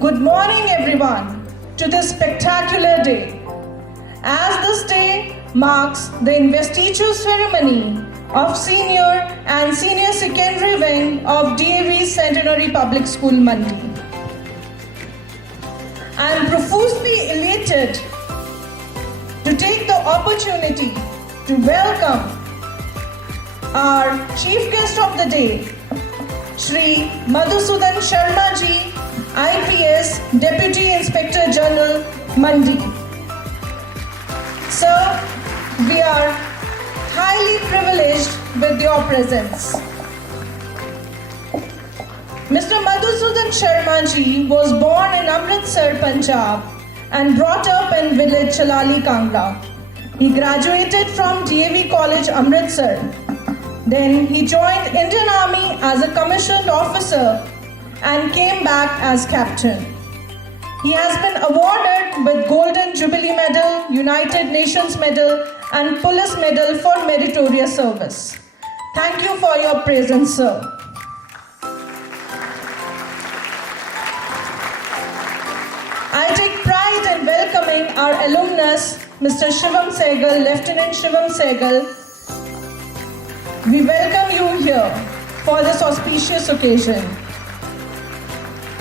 Good morning, everyone, to this spectacular day. As this day marks the investiture ceremony of senior and senior secondary wing of DAV Centenary Public School, Mandi. I am profusely elated to take the opportunity to welcome our chief guest of the day, Shri Madhusudan Sharma ji, IPS Deputy Inspector General, Mandi. Sir, we are highly privileged with your presence. Mr. Madhusudan Sharma ji was born in Amritsar, Punjab and brought up in village Chalali, Kangra. He graduated from DAV College, Amritsar. Then he joined Indian Army as a commissioned officer and came back as captain. He has been awarded with Golden Jubilee Medal, United Nations Medal and Police Medal for meritorious service. Thank you for your presence, sir. I take pride in welcoming our alumnus, Mr. Shivam Sehgal, Lieutenant Shivam Sehgal. We welcome you here for this auspicious occasion.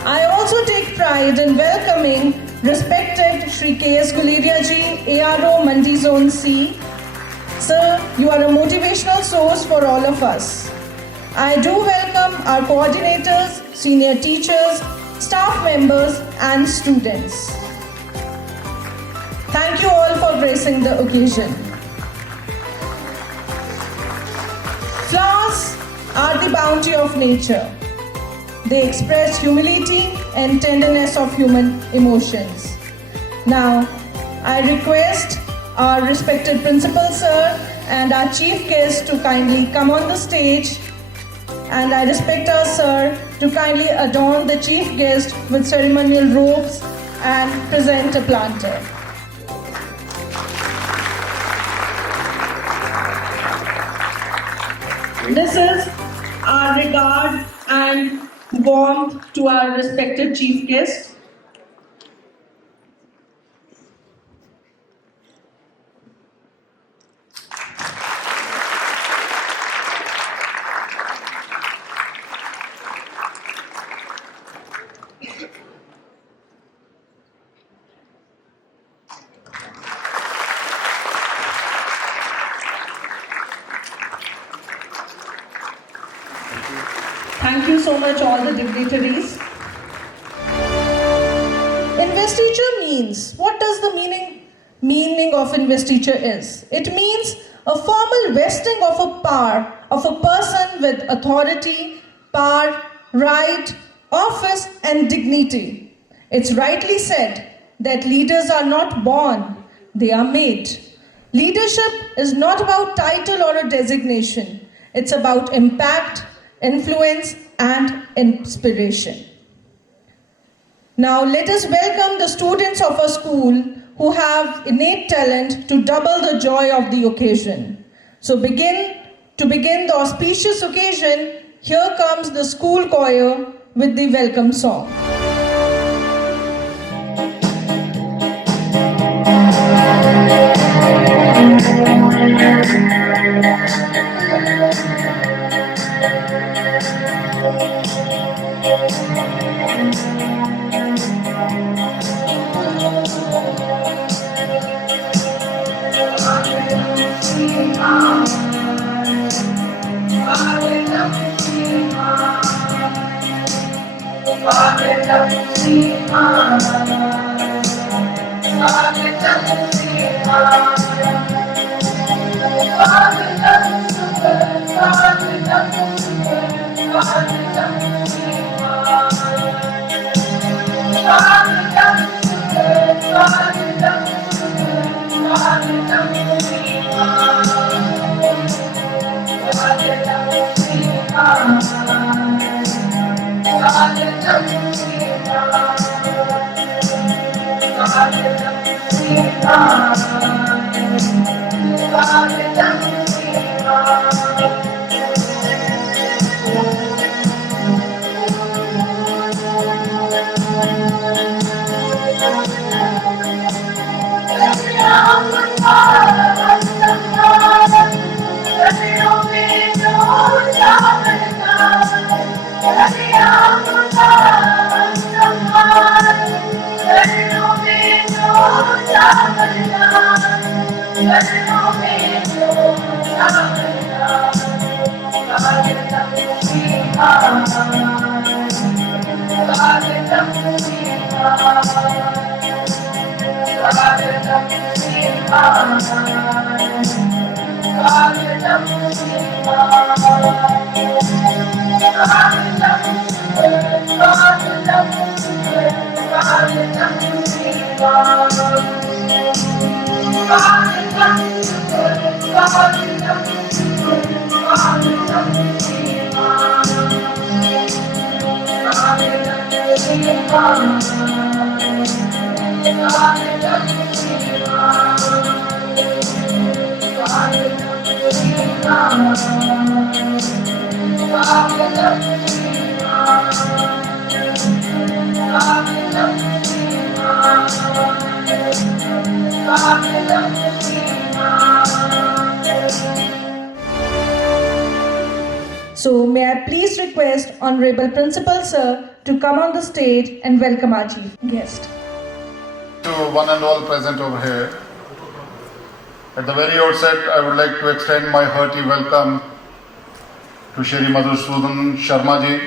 I also take pride in welcoming respected Shri K.S. Guleria ji, ARO Mandi Zone C. Sir, you are a motivational source for all of us. I do welcome our coordinators, senior teachers, staff members and students. Thank you all for gracing the occasion. Flowers are the bounty of nature. They express humility and tenderness of human emotions. Now, I request our respected principal sir and our chief guest to kindly come on the stage, and I respect our sir to kindly adorn the chief guest with ceremonial robes and present a planter. This is our regard and warmth to our respected chief guest. Thank you so much, all the dignitaries. Investiture means, what does the meaning of investiture is? It means a formal vesting of a power of a person with authority, power, right, office and dignity. It's rightly said that leaders are not born, they are made. Leadership is not about title or a designation. It's about impact, influence and inspiration. Now let us welcome the students of our school who have innate talent to double the joy of the occasion. So to begin the auspicious occasion, here comes the school choir with the welcome song. So may I please request Honorable Principal Sir to come on the stage and welcome our chief guest. To one and all present over here, at the very outset, I would like to extend my hearty welcome to Shri Madhusudan Sharma ji,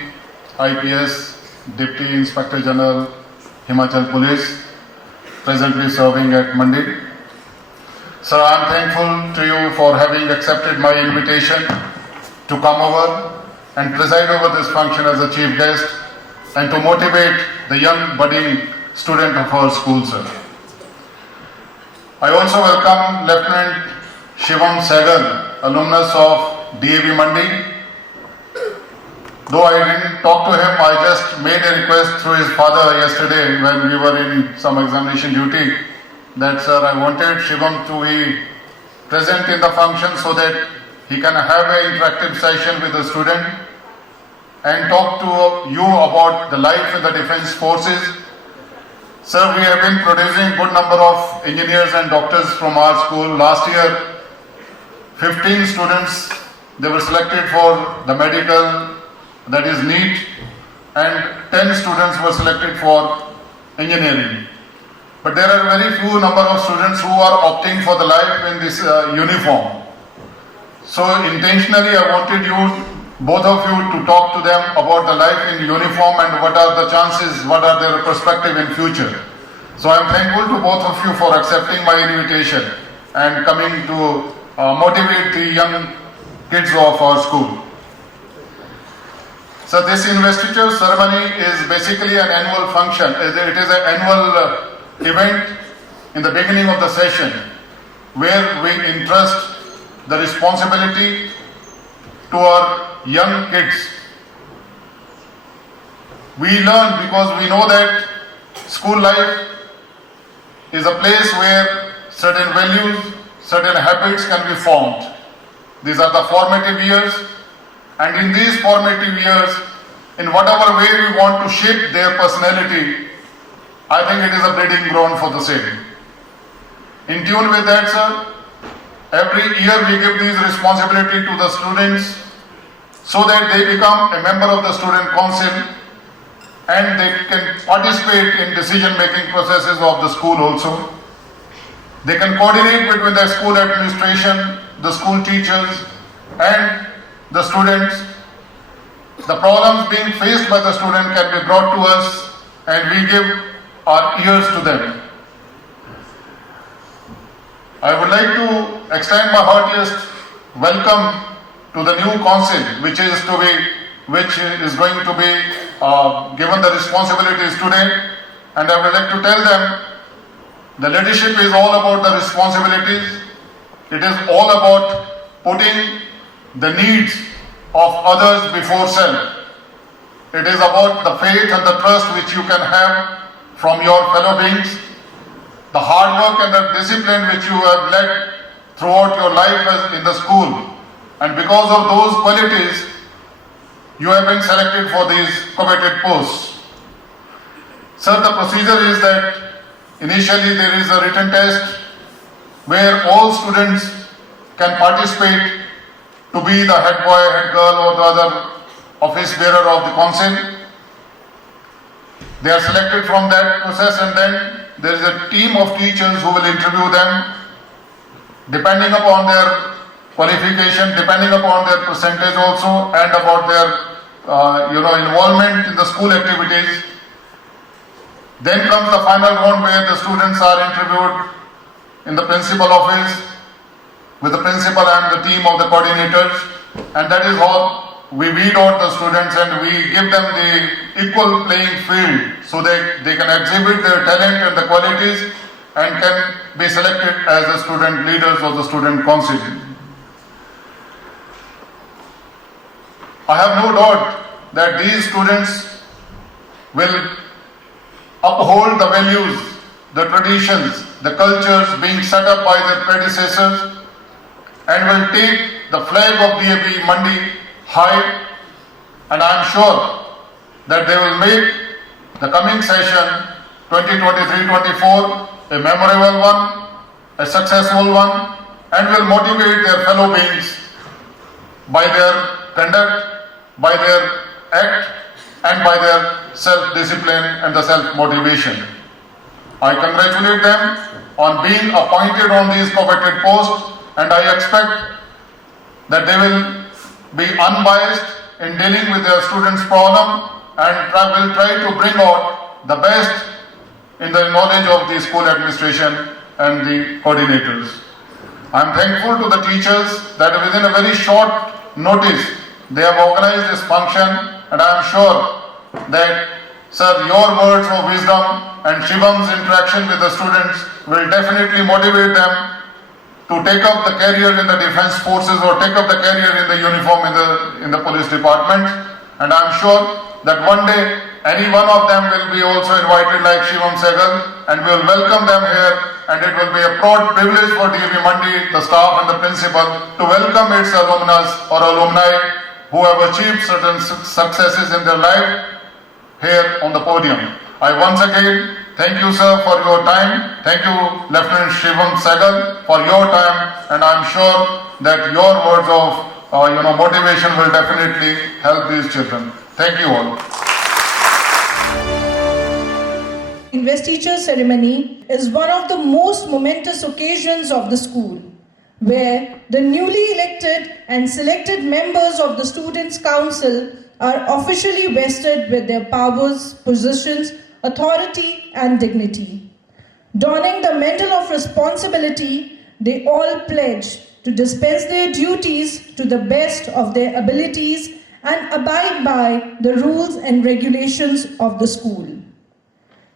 IPS, Deputy Inspector General, Himachal Police, presently serving at Mandi. Sir, I am thankful to you for having accepted my invitation to come over and preside over this function as a chief guest and to motivate the young budding student of our school, sir. I also welcome Lieutenant Shivam Sehgal, alumnus of DAV Mandi. Though I didn't talk to him, I just made a request through his father yesterday when we were in some examination duty that, sir, I wanted Shivam to be present in the function so that he can have an interactive session with the student and talk to you about the life in the defense forces. Sir, we have been producing good number of engineers and doctors from our school. Last year, 15 students, they were selected for the medical, that is NEET, and 10 students were selected for engineering. But there are very few number of students who are opting for the life in this uniform. So intentionally I wanted you, both of you, to talk to them about the life in uniform and what are the chances, what are their perspective in future. So I am thankful to both of you for accepting my invitation and coming to motivate the young kids of our school. So this investiture ceremony is basically an annual function. It is an annual event in the beginning of the session where we entrust the responsibility to our young kids. We learn because we know that school life is a place where certain values, certain habits can be formed. These are the formative years, and in these formative years, in whatever way we want to shape their personality, I think it is a breeding ground for the same. In tune with that, sir, every year we give these responsibility to the students so that they become a member of the student council and they can participate in decision-making processes of the school also. They can coordinate between the school administration, the school teachers and the students. The problems being faced by the student can be brought to us and we give our ears to them. I would like to extend my heartiest welcome to the new council which is going to be given the responsibilities today, and I would like to tell them the leadership is all about the responsibilities. It is all about putting the needs of others before self. It is about the faith and the trust which you can have from your fellow beings, the hard work and the discipline which you have led throughout your life in the school. And because of those qualities, you have been selected for these coveted posts. Sir, the procedure is that initially there is a written test where all students can participate to be the head boy, head girl or the other office bearer of the council. They are selected from that process, and then there is a team of teachers who will interview them depending upon their qualification, depending upon their percentage also, and about their involvement in the school activities. Then comes the final round where the students are interviewed in the principal office with the principal and the team of the coordinators, and that is how we weed out the students and we give them the equal playing field so that they can exhibit their talent and the qualities and can be selected as the student leaders of the student council. I have no doubt that these students will uphold the values, the traditions, the cultures being set up by their predecessors, and will take the flag of DAV Mandi high, and I am sure that they will make the coming session 2023-24 a memorable one, a successful one, and will motivate their fellow beings by their conduct, by their act, and by their self-discipline and the self-motivation. I congratulate them on being appointed on these coveted posts, and I expect that they will be unbiased in dealing with their students' problem and will try to bring out the best in the knowledge of the school administration and the coordinators. I am thankful to the teachers that within a very short notice they have organized this function, and I am sure that, sir, your words of wisdom and Shivan's interaction with the students will definitely motivate them to take up the career in the defense forces or take up the career in the uniform in the police department. And I am sure that one day any one of them will be also invited like Shivam Sehgal, and we will welcome them here, and it will be a proud privilege for DAV Mandi, the staff and the principal, to welcome its alumnus or alumni who have achieved certain successes in their life here on the podium. I once again thank you, sir, for your time. Thank you, Lieutenant Shivam Sehgal, for your time, and I am sure that your words of motivation will definitely help these children. Thank you all. Investiture ceremony is one of the most momentous occasions of the school, where the newly elected and selected members of the Students' Council are officially vested with their powers, positions, authority and dignity. Donning the mantle of responsibility, they all pledge to dispense their duties to the best of their abilities and abide by the rules and regulations of the school.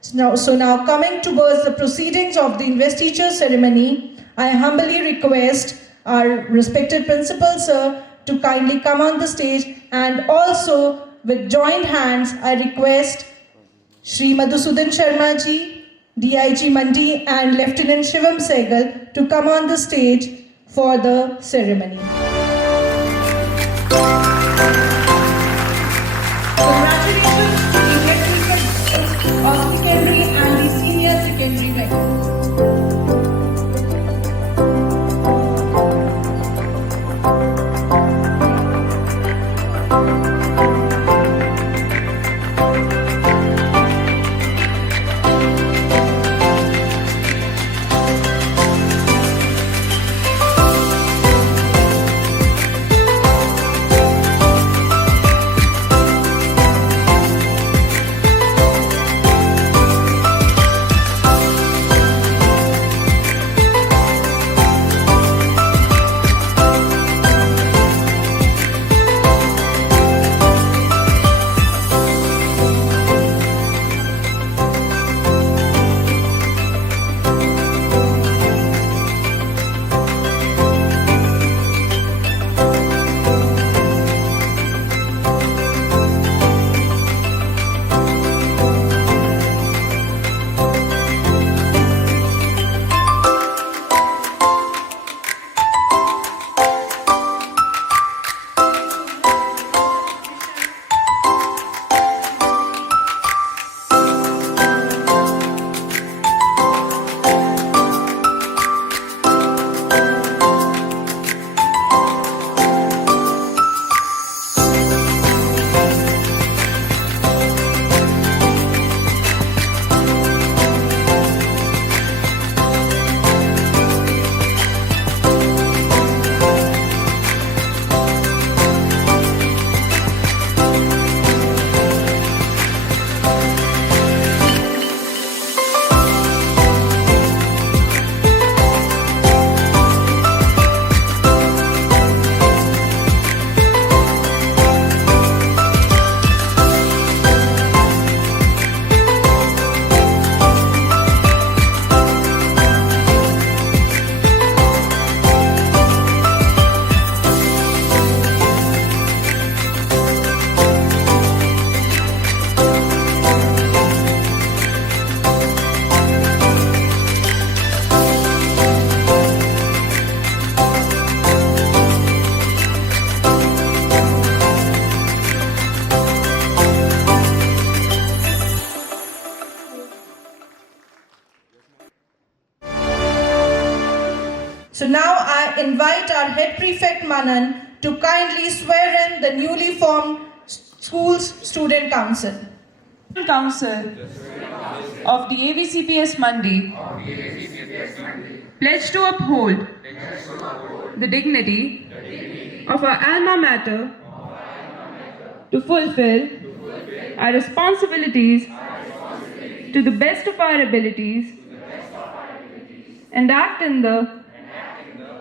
So now coming towards the proceedings of the investiture ceremony, I humbly request our respected principal, sir, to kindly come on the stage, and also with joined hands, I request Shri Madhusudan Sharma ji, DIG Mandi and Lieutenant Shivam Sehgal to come on the stage for the ceremony. Congratulations to the head teachers of secondary and the senior secondary level. So now I invite our head prefect Manan to kindly swear in the newly formed school's student council. Council of DAV CPS Mandi pledge to uphold the dignity of our alma mater, to fulfill our responsibilities to the best of our abilities, and act in the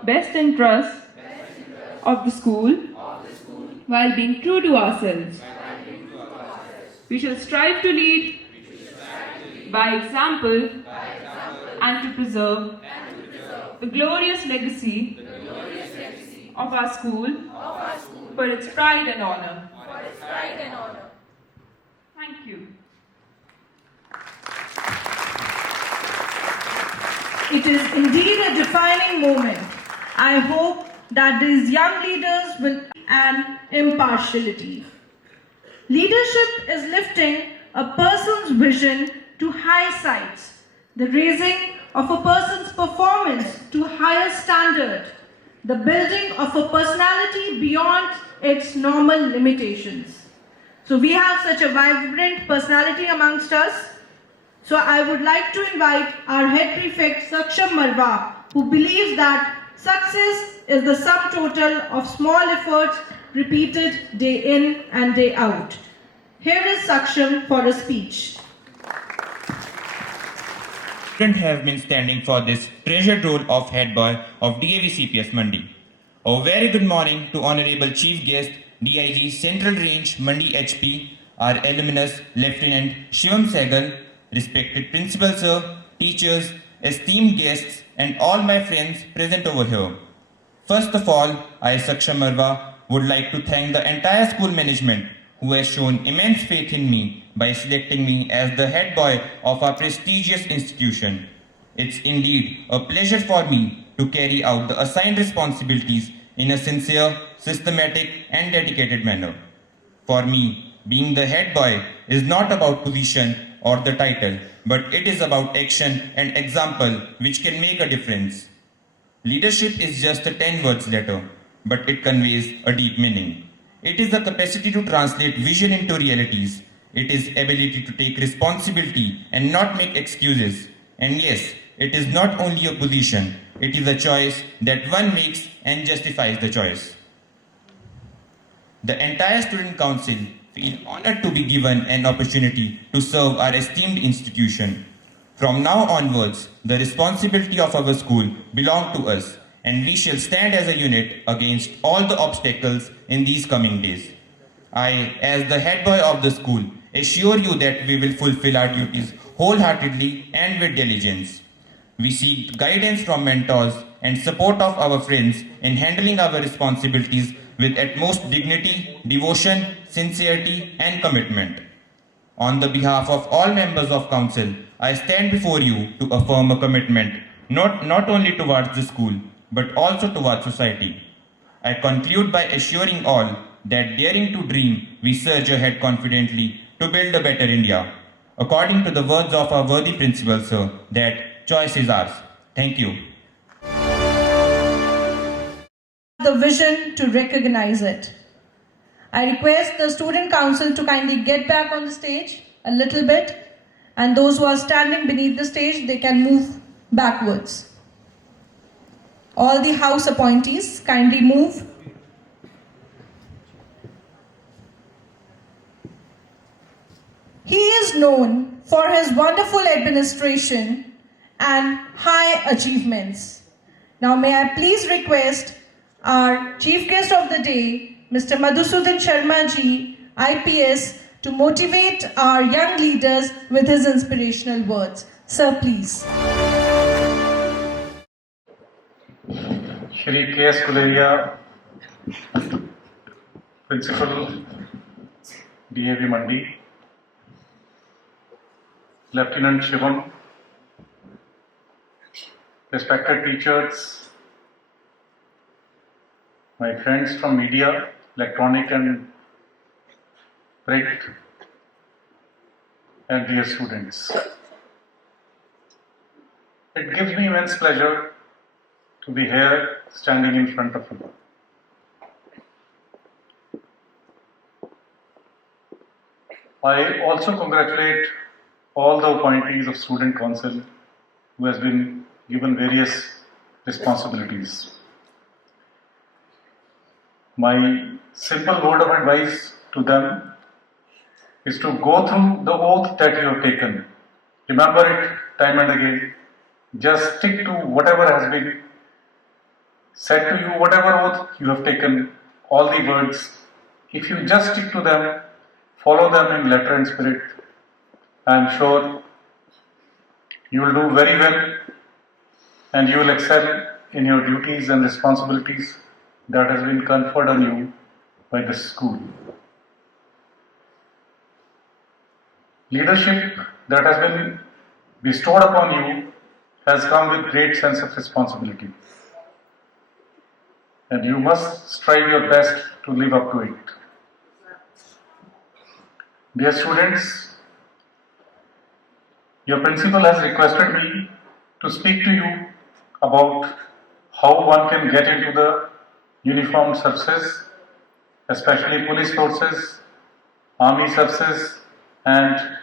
best interest of the school while being true to ourselves. We shall strive to lead by example and to preserve the glorious legacy of our school for its pride and honor. Thank you. It is indeed a defining moment. I hope that these young leaders will and impartiality. Leadership is lifting a person's vision to high heights, the raising of a person's performance to higher standard, the building of a personality beyond its normal limitations. So we have such a vibrant personality amongst us. So I would like to invite our head prefect Saksham Marwa, who believes that success is the sum total of small efforts repeated day in and day out. Here is Saksham for a speech. Students have been standing for this treasured role of head boy of DAV CPS Mandi. A very good morning to Honorable Chief Guest, DIG Central Range Mandi HP, our alumnus Lieutenant Shivam Sehgal, respected Principal Sir, teachers, esteemed guests, and all my friends present over here. First of all, I, Saksham Marwa, would like to thank the entire school management who has shown immense faith in me by selecting me as the head boy of our prestigious institution. It's indeed a pleasure for me to carry out the assigned responsibilities in a sincere, systematic, and dedicated manner. For me, being the head boy is not about position or the title, but it is about action and example which can make a difference. Leadership is just a 10 words letter, but it conveys a deep meaning. It is the capacity to translate vision into realities. It is ability to take responsibility and not make excuses. And yes, it is not only a position, it is a choice that one makes and justifies the choice. The entire student council feel honored to be given an opportunity to serve our esteemed institution. From now onwards, the responsibility of our school belongs to us, and we shall stand as a unit against all the obstacles in these coming days. I, as the head boy of the school, assure you that we will fulfill our duties wholeheartedly and with diligence. We seek guidance from mentors and support of our friends in handling our responsibilities with utmost dignity, devotion, sincerity, and commitment. On the behalf of all members of council, I stand before you to affirm a commitment not only towards the school, but also towards society. I conclude by assuring all that daring to dream, we surge ahead confidently to build a better India. According to the words of our worthy principal, sir, that choice is ours. Thank you. The vision to recognize it. I request the student council to kindly get back on the stage a little bit, and those who are standing beneath the stage, they can move backwards. All the house appointees, kindly move. He is known for his wonderful administration and high achievements. Now may I please request our chief guest of the day, Mr. Madhusudan Sharma ji, IPS, to motivate our young leaders with his inspirational words. Sir, please. Shri K.S. Kuleria, Principal, DAV Mandi, Lieutenant Shivam, respected teachers, my friends from media, electronic and print, and dear students. It gives me immense pleasure to be here standing in front of you. I also congratulate all the appointees of Student Council who has been given various responsibilities. My simple word of advice to them is to go through the oath that you have taken. Remember it time and again. Just stick to whatever has been said to you, whatever oath you have taken, all the words. If you just stick to them, follow them in letter and spirit, I am sure you will do very well and you will excel in your duties and responsibilities that has been conferred on you by the school. Leadership that has been bestowed upon you has come with great sense of responsibility. And you must strive your best to live up to it. Dear students, your principal has requested me to speak to you about how one can get into the uniformed services, especially police forces, army services, and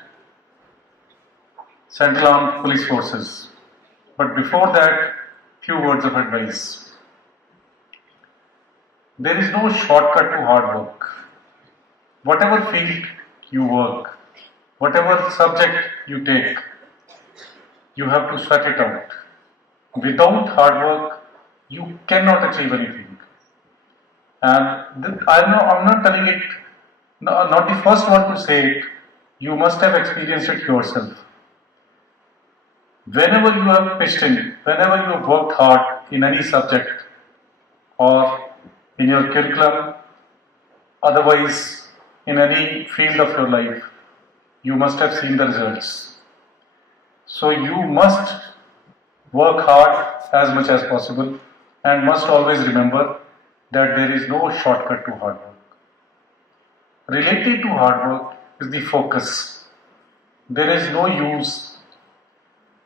Central Armed Police Forces. But before that, few words of advice. There is no shortcut to hard work. Whatever field you work, whatever subject you take, you have to sweat it out. Without hard work, you cannot achieve anything. And I'm not telling it, not the first one to say it, you must have experienced it yourself. Whenever you have pitched in, whenever you have worked hard in any subject or in your curriculum, otherwise in any field of your life, you must have seen the results. So you must work hard as much as possible and must always remember that there is no shortcut to hard work. Related to hard work is the focus. There is no use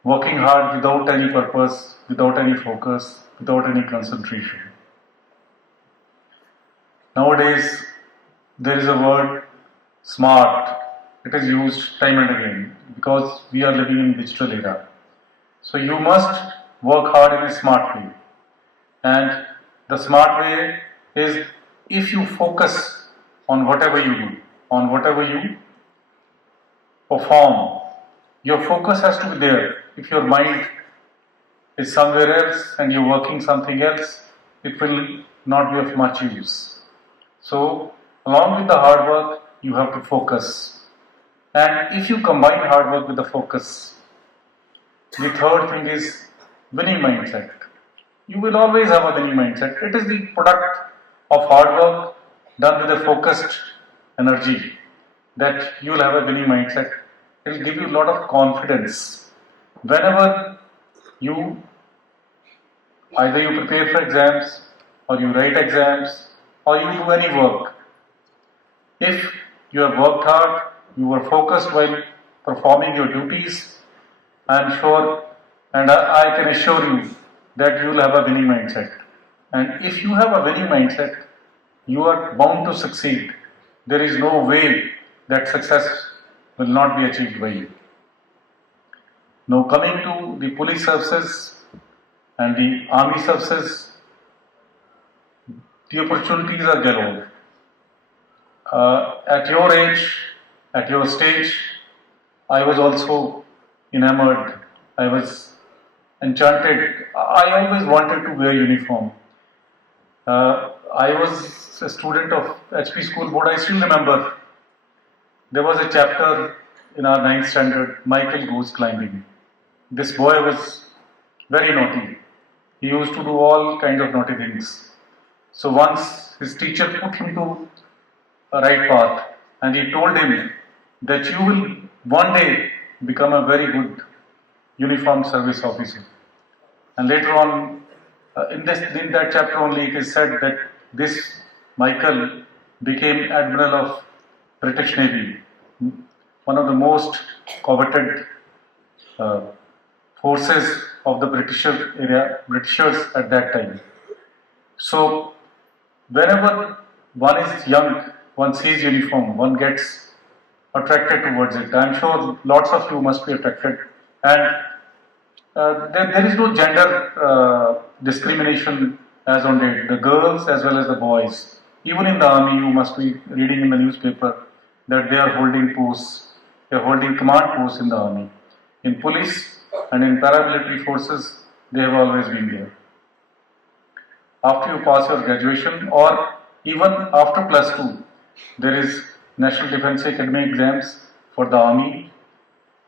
working hard without any purpose, without any focus, without any concentration. Nowadays, there is a word smart. It is used time and again because we are living in digital era. So you must work hard in a smart way. And the smart way is if you focus on whatever you do, on whatever you perform, your focus has to be there. If your mind is somewhere else and you're working something else, it will not be of much use. So, along with the hard work, you have to focus. And if you combine hard work with the focus, the third thing is winning mindset. You will always have a winning mindset. It is the product of hard work done with a focused energy that you will have a winning mindset. It will give you a lot of confidence. Whenever you either you prepare for exams or you write exams or you do any work, if you have worked hard, you were focused while performing your duties, I am sure and I can assure you that you will have a winning mindset. And if you have a winning mindset, you are bound to succeed. There is no way that success will not be achieved by you. Now coming to the police services and the army services, the opportunities are galore. At your age, at your stage, I was also enamored. I was enchanted. I always wanted to wear uniform. I was a student of HP School Board. I still remember there was a chapter in our 9th standard, Michael Goes Climbing. This boy was very naughty. He used to do all kinds of naughty things. So once his teacher put him to a right path and he told him that you will one day become a very good uniformed service officer. And later on, in that chapter only, it is said that this Michael became Admiral of British Navy, one of the most coveted forces of the Britishers at that time. So whenever one is young, one sees uniform, one gets attracted towards it. I'm sure lots of you must be attracted. And there is no gender discrimination as on date. The girls as well as the boys. Even in the army, you must be reading in the newspaper that they are holding posts. They are holding command posts in the army. In police and in paramilitary forces, they have always been there. After you pass your graduation or even after plus 2, there is National Defence Academy exams for the army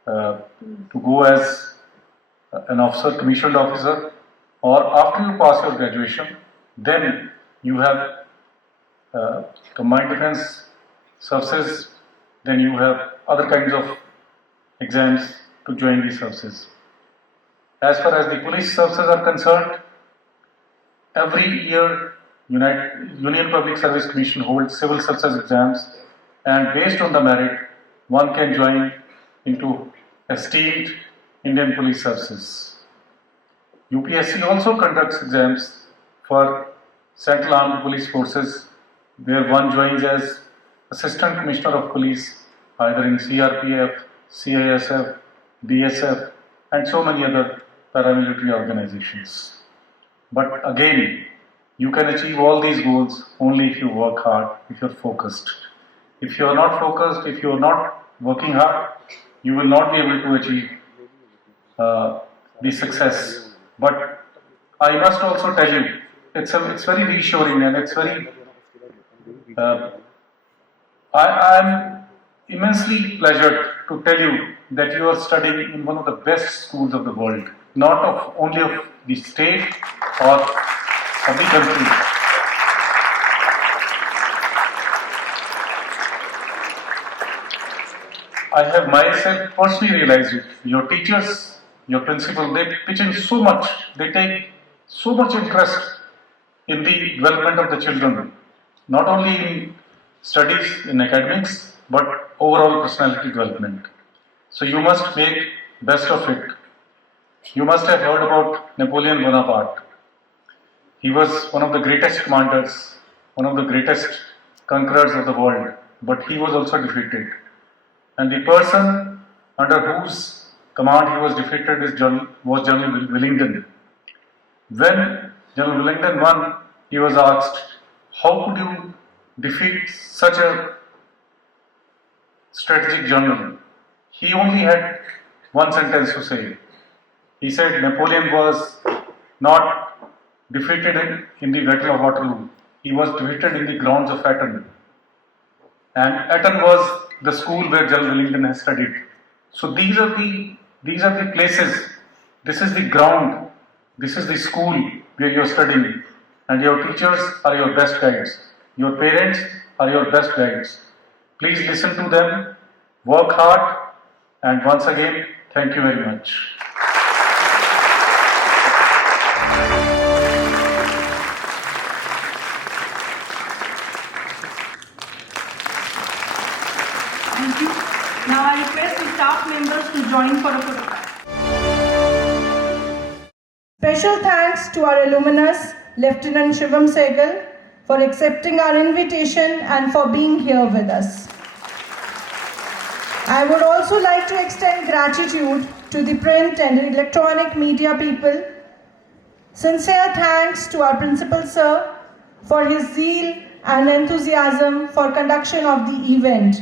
to go as an officer, commissioned officer, or after you pass your graduation, then you have combined defence services, then you have other kinds of exams to join these services. As far as the police services are concerned, every year Union Public Service Commission holds civil services exams, and based on the merit, one can join into esteemed Indian Police Services. UPSC also conducts exams for Central Armed Police Forces, where one joins as Assistant Commissioner of Police, either in CRPF, CISF, BSF, and so many other paramilitary organizations. But again, you can achieve all these goals only if you work hard, if you're focused. If you are not focused, if you are not working hard, you will not be able to achieve the success. But I must also tell you, it's very reassuring and it's very. I am immensely pleasured to tell you that you are studying in one of the best schools of the world, not only of the state or of the country. I have myself personally realized it. Your teachers, your principal, they pitch in so much, they take so much interest in the development of the children, not only in studies, in academics, but overall personality development. So you must make best of it. You must have heard about Napoleon Bonaparte. He was one of the greatest commanders, one of the greatest conquerors of the world, but he was also defeated. And the person under whose command he was defeated was General Wellington. When General Wellington won, he was asked, how could you defeat such a strategic general? He only had one sentence to say. He said Napoleon was not defeated in the Battle of Waterloo. He was defeated in the grounds of Eton. And Eton was the school where General Wellington has studied. So these are the places. This is the ground. This is the school where you are studying. And your teachers are your best guides. Your parents are your best guides. Please listen to them, work hard, and once again, thank you very much. Thank you. Now I request the staff members to join for a photograph. Special thanks to our alumnus, Lieutenant Shivam Sehgal, for accepting our invitation and for being here with us. I would also like to extend gratitude to the print and electronic media people. Sincere thanks to our principal sir for his zeal and enthusiasm for conduction of the event.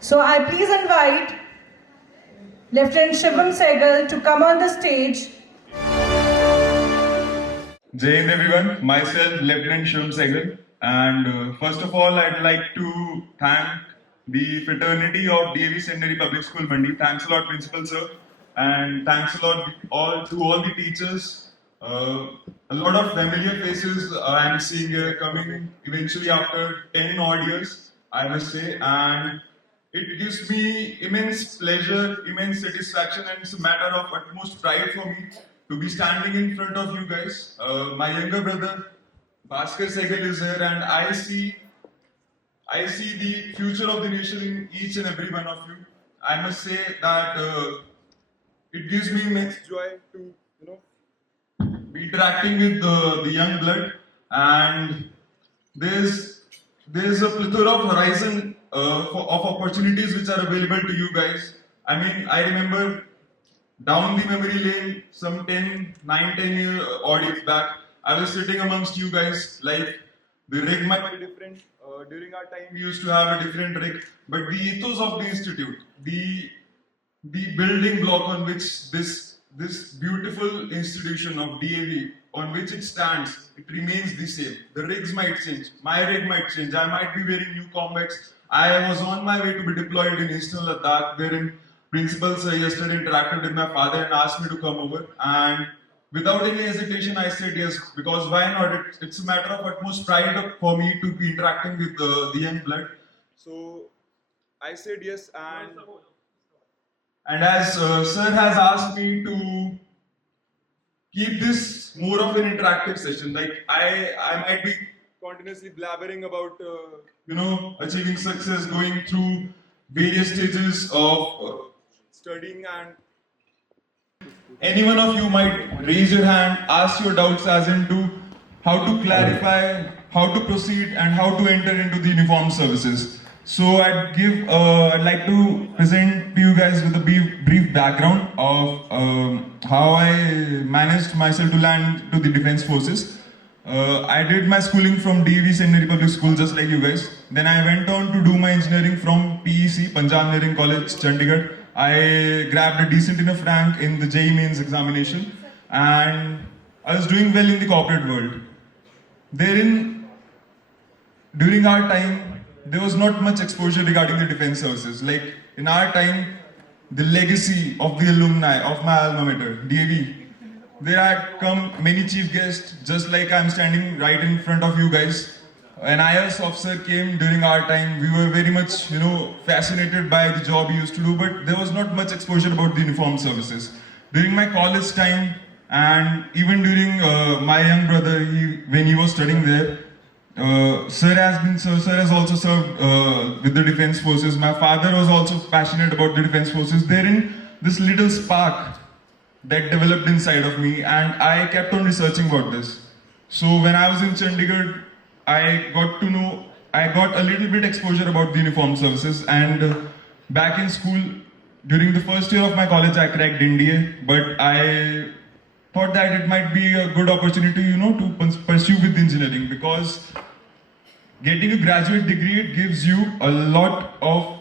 So I please invite Lieutenant Shivam Sehgal to come on the stage. Jai Hind everyone, myself Lieutenant Shivam Sehgal, and first of all I'd like to thank the fraternity of DAV Secondary Public School Mandi. Thanks a lot Principal Sir, and thanks a lot to all the teachers. A lot of familiar faces I'm seeing here coming eventually after 10 odd years, I must say, and it gives me immense pleasure, immense satisfaction, and it's a matter of utmost pride for me to be standing in front of you guys. My younger brother Bhaskar Sehgal is here, and I see the future of the nation in each and every one of you. I must say that it gives me immense joy to be interacting with the young blood, and there's a plethora of horizon of opportunities which are available to you guys. I mean, I remember down the memory lane some 10 year odd years back, I was sitting amongst you guys, like the rig might be different. During our time we used to have a different rig, but the ethos of the institute, the building block on which this beautiful institution of DAV, on which it stands, it remains the same. The rigs might change, my rig might change, I might be wearing new combats. I was on my way to be deployed in Eastern Ladakh, wherein principal sir yesterday interacted with my father and asked me to come over, and without any hesitation I said yes, because why not? It's a matter of utmost pride for me to be interacting with the young blood. So I said yes, and as sir has asked me to keep this more of an interactive session, like I might be continuously blabbering about achieving success, going through various stages of studying, and any one of you might raise your hand, ask your doubts as into how to clarify, how to proceed, and how to enter into the uniformed services. So I'd like to present to you guys with a brief background of how I managed myself to land to the defense forces. I did my schooling from DAV Secondary Public School, just like you guys. Then I went on to do my engineering from PEC, Punjab Engineering College, Chandigarh. I grabbed a decent enough rank in the JEE Mains examination, and I was doing well in the corporate world. During our time, there was not much exposure regarding the defense services. Like in our time, the legacy of the alumni of my alma mater, DAV, there had come many chief guests, just like I'm standing right in front of you guys. An IAS officer came during our time. We were very much, fascinated by the job he used to do, but there was not much exposure about the uniformed services. During my college time, and even during my young brother, when he was studying there, Sir has also served with the defense forces. My father was also passionate about the defense forces. Therein, this little spark that developed inside of me, and I kept on researching about this. So when I was in Chandigarh, I got a little bit exposure about the uniformed services, and back in school, during the first year of my college, I cracked NDA, but I thought that it might be a good opportunity, to pursue with engineering, because getting a graduate degree, it gives you a lot of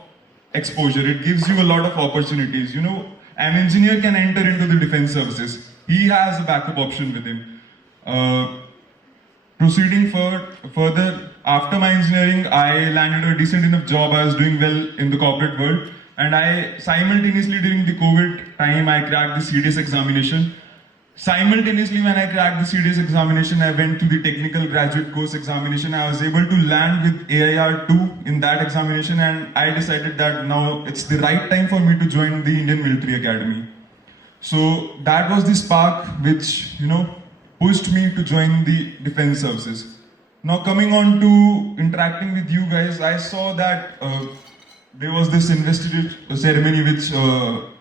exposure, it gives you a lot of opportunities. An engineer can enter into the defense services. He has a backup option with him. Proceeding further, after my engineering, I landed a decent enough job. I was doing well in the corporate world, and I simultaneously, during the COVID time, I cracked the CDS examination. Simultaneously, when I cracked the CDS examination, I went to the technical graduate course examination. I was able to land with AIR 2 in that examination, and I decided that now it's the right time for me to join the Indian Military Academy. So that was the spark which, pushed me to join the defense services. Now coming on to interacting with you guys, I saw that there was this investiture ceremony which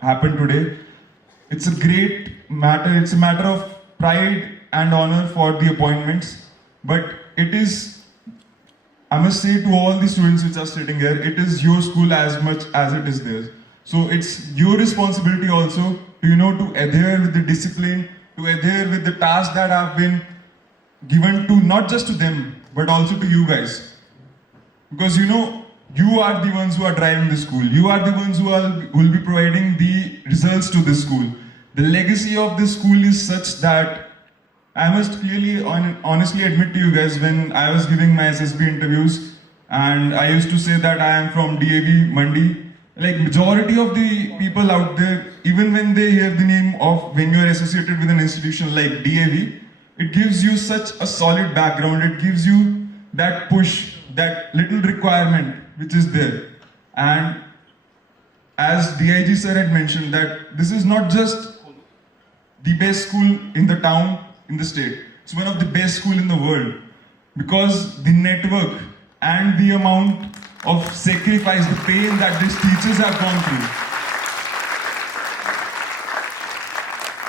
happened today. It's a great matter, it's a matter of pride and honor for the appointments, but it is, I must say to all the students which are sitting here, it is your school as much as it is theirs. So it's your responsibility also to, to adhere with the discipline, to adhere with the tasks that have been given to not just to them, but also to you guys. Because you are the ones who are driving the school. You are the ones who will be providing the results to this school. The legacy of this school is such that I must clearly, honestly admit to you guys, when I was giving my SSB interviews and I used to say that I am from DAV, Mandi, like majority of the people out there, even when they hear the name of, when you are associated with an institution like DAV, it gives you such a solid background, it gives you that push, that little requirement which is there. And as DIG sir had mentioned, that this is not just the best school in the town, in the state. It's one of the best school in the world, because the network and the amount of sacrifice, the pain that these teachers have gone through.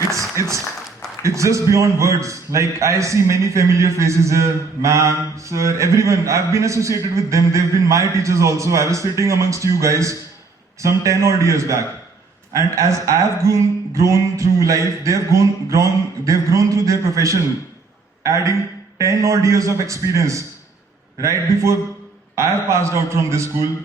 it's just beyond words. Like, I see many familiar faces here, ma'am, sir, everyone. I've been associated with them. They've been my teachers also. I was sitting amongst you guys some 10 odd years back. And as I've grown through life, they've grown through their profession, adding 10 odd years of experience right before I have passed out from this school.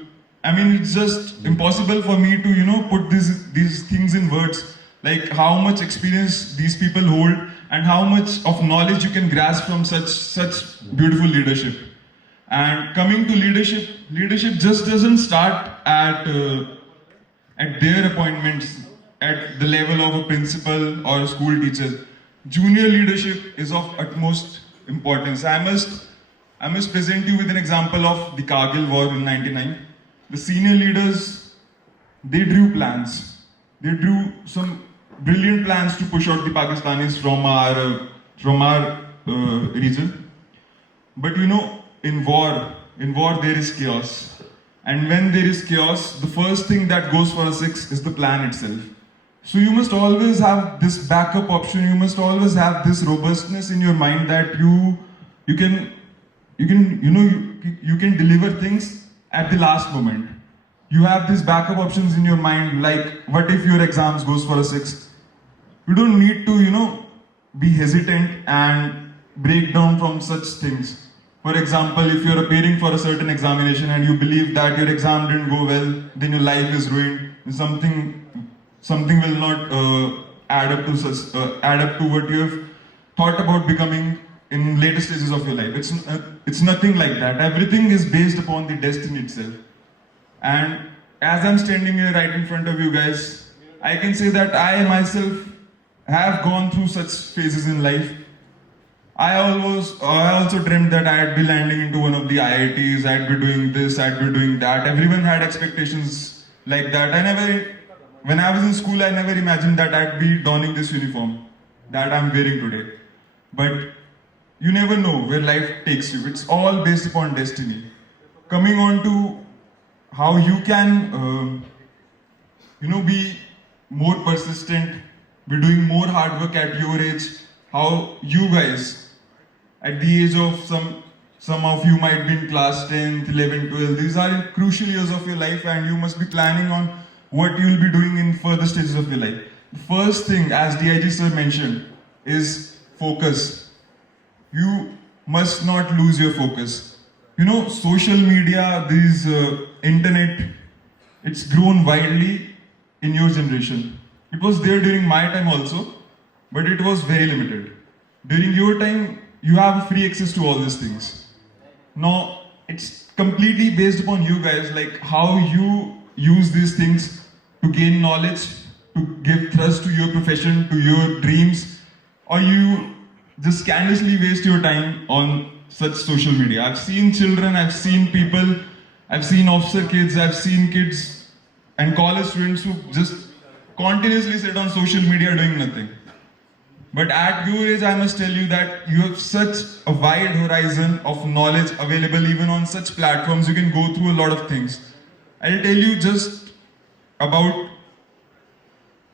I mean, it's just impossible for me to, put these things in words, like how much experience these people hold and how much of knowledge you can grasp from such beautiful leadership. And coming to leadership just doesn't start at their appointments at the level of a principal or a school teacher. Junior leadership is of utmost importance. I must present you with an example of the Kargil War in '99. The senior leaders, they drew plans. They drew some brilliant plans to push out the Pakistanis from our region. But in war there is chaos. And when there is chaos, the first thing that goes for a six is the plan itself. So you must always have this backup option. You must always have this robustness in your mind that you can deliver things at the last moment. You have these backup options in your mind, like what if your exams goes for a 6? You don't need to, be hesitant and break down from such things. For example, if you're appearing for a certain examination and you believe that your exam didn't go well, then your life is ruined. Something will not add up to what you have thought about becoming in later stages of your life. It's nothing like that. Everything is based upon the destiny itself. And as I'm standing here right in front of you guys, I can say that I myself have gone through such phases in life. I also dreamt that I'd be landing into one of the IITs, I'd be doing this, I'd be doing that. Everyone had expectations like that. When I was in school, I never imagined that I'd be donning this uniform that I'm wearing today. But you never know where life takes you. It's all based upon destiny. Coming on to how you can, be more persistent, be doing more hard work at your age, how you guys, at the age of some of you might be in class 10th, 11th, 12th, these are crucial years of your life and you must be planning on what you will be doing in further stages of your life. The first thing, as DIG sir mentioned, is focus. You must not lose your focus. Social media, internet, it's grown widely in your generation. It was there during my time also, but it was very limited. During your time, you have free access to all these things. Now, it's completely based upon you guys, like how you use these things to gain knowledge, to give thrust to your profession, to your dreams, or you just carelessly waste your time on such social media. I've seen children, I've seen people, I've seen officer kids, I've seen kids and college students who just continuously sit on social media doing nothing. But at your age, I must tell you that you have such a wide horizon of knowledge available even on such platforms. You can go through a lot of things. I'll tell you just about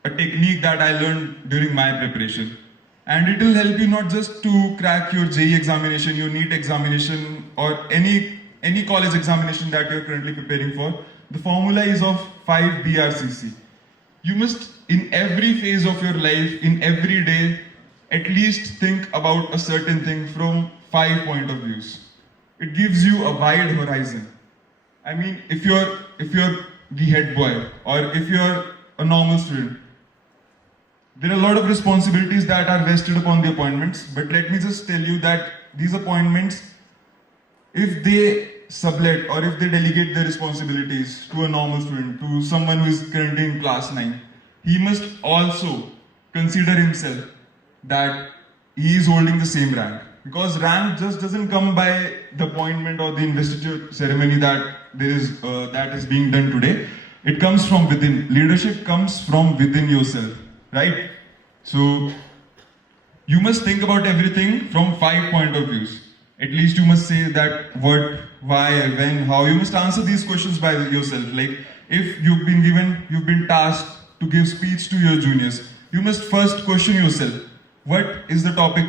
a technique that I learned during my preparation. And it will help you not just to crack your JEE examination, your NEET examination, or any college examination that you're currently preparing for. The formula is of 5 BRCC. You must, in every phase of your life, in every day, at least think about a certain thing from 5 points of view. It gives you a wide horizon. I mean, if you're the head boy or if you're a normal student, there are a lot of responsibilities that are vested upon the appointments, but let me just tell you that these appointments, if they sublet or if they delegate their responsibilities to a normal student, to someone who is currently in class 9, he must also consider himself that he is holding the same rank. Because rank just doesn't come by the appointment or the investiture ceremony that is being done today. It comes from within. Leadership comes from within yourself, right? So you must think about everything from 5 points of view. At least you must say that what, why, when, how. You must answer these questions by yourself. Like if you've been tasked to give speech to your juniors, you must first question yourself, what is the topic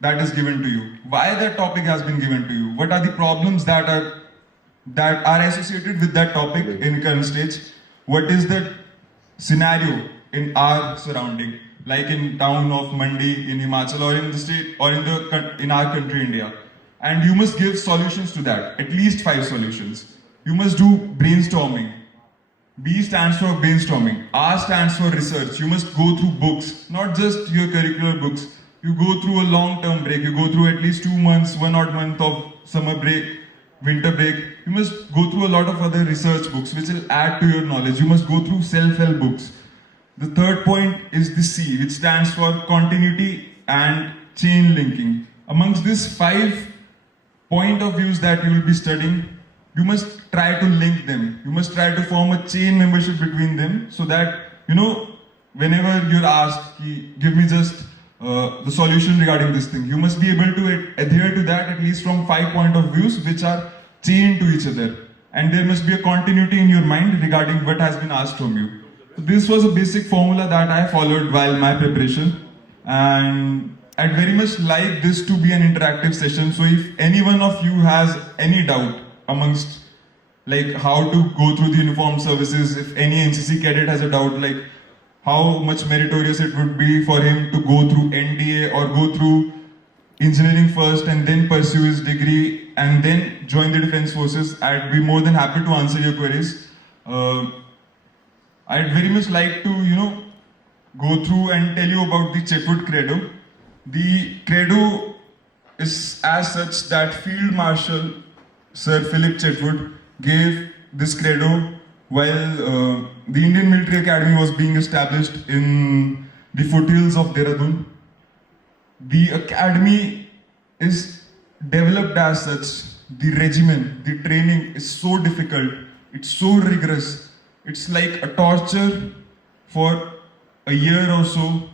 that is given to you? Why that topic has been given to you? What are the problems that are associated with that topic in current stage? What is the scenario in our surrounding, like in town of Mandi, in Himachal, or in the state, or in our country, India? And you must give solutions to that, at least 5 solutions. You must do brainstorming. B stands for brainstorming. R stands for research. You must go through books, not just your curricular books. You go through a long-term break. You go through at least 2 months, 1 odd month of summer break, winter break. You must go through a lot of other research books which will add to your knowledge. You must go through self-help books. The third point is the C, which stands for continuity and chain linking. Amongst these 5 point of views that you will be studying, you must try to link them. You must try to form a chain membership between them so that, whenever you're asked, give me just the solution regarding this thing, you must be able to adhere to that at least from 5 point of views which are chained to each other. And there must be a continuity in your mind regarding what has been asked from you. So this was a basic formula that I followed while my preparation. And I'd very much like this to be an interactive session. So if any one of you has any doubt amongst like how to go through the uniformed services, if any NCC cadet has a doubt like how much meritorious it would be for him to go through NDA or go through engineering first and then pursue his degree and then join the defense forces, I'd be more than happy to answer your queries. I'd very much like to, go through and tell you about the Chetwood Credo. The Credo is as such that Field Marshal Sir Philip Chetwood gave this Credo while the Indian Military Academy was being established in the foothills of Dehradun. The academy is developed as such. The regimen, the training is so difficult, it's so rigorous. It's like a torture for a year or so,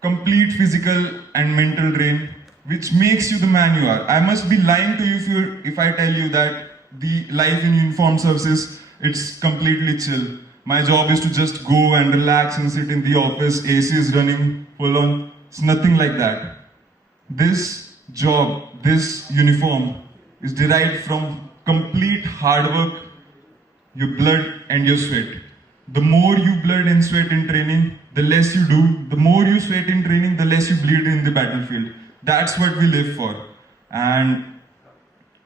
complete physical and mental drain, which makes you the man you are. I must be lying to you if I tell you that the life in uniformed services, it's completely chill. My job is to just go and relax and sit in the office, AC is running full on. It's nothing like that. This job, this uniform is derived from complete hard work, your blood and your sweat. The more you blood and sweat in training, the less you do. The more you sweat in training, the less you bleed in the battlefield. That's what we live for. And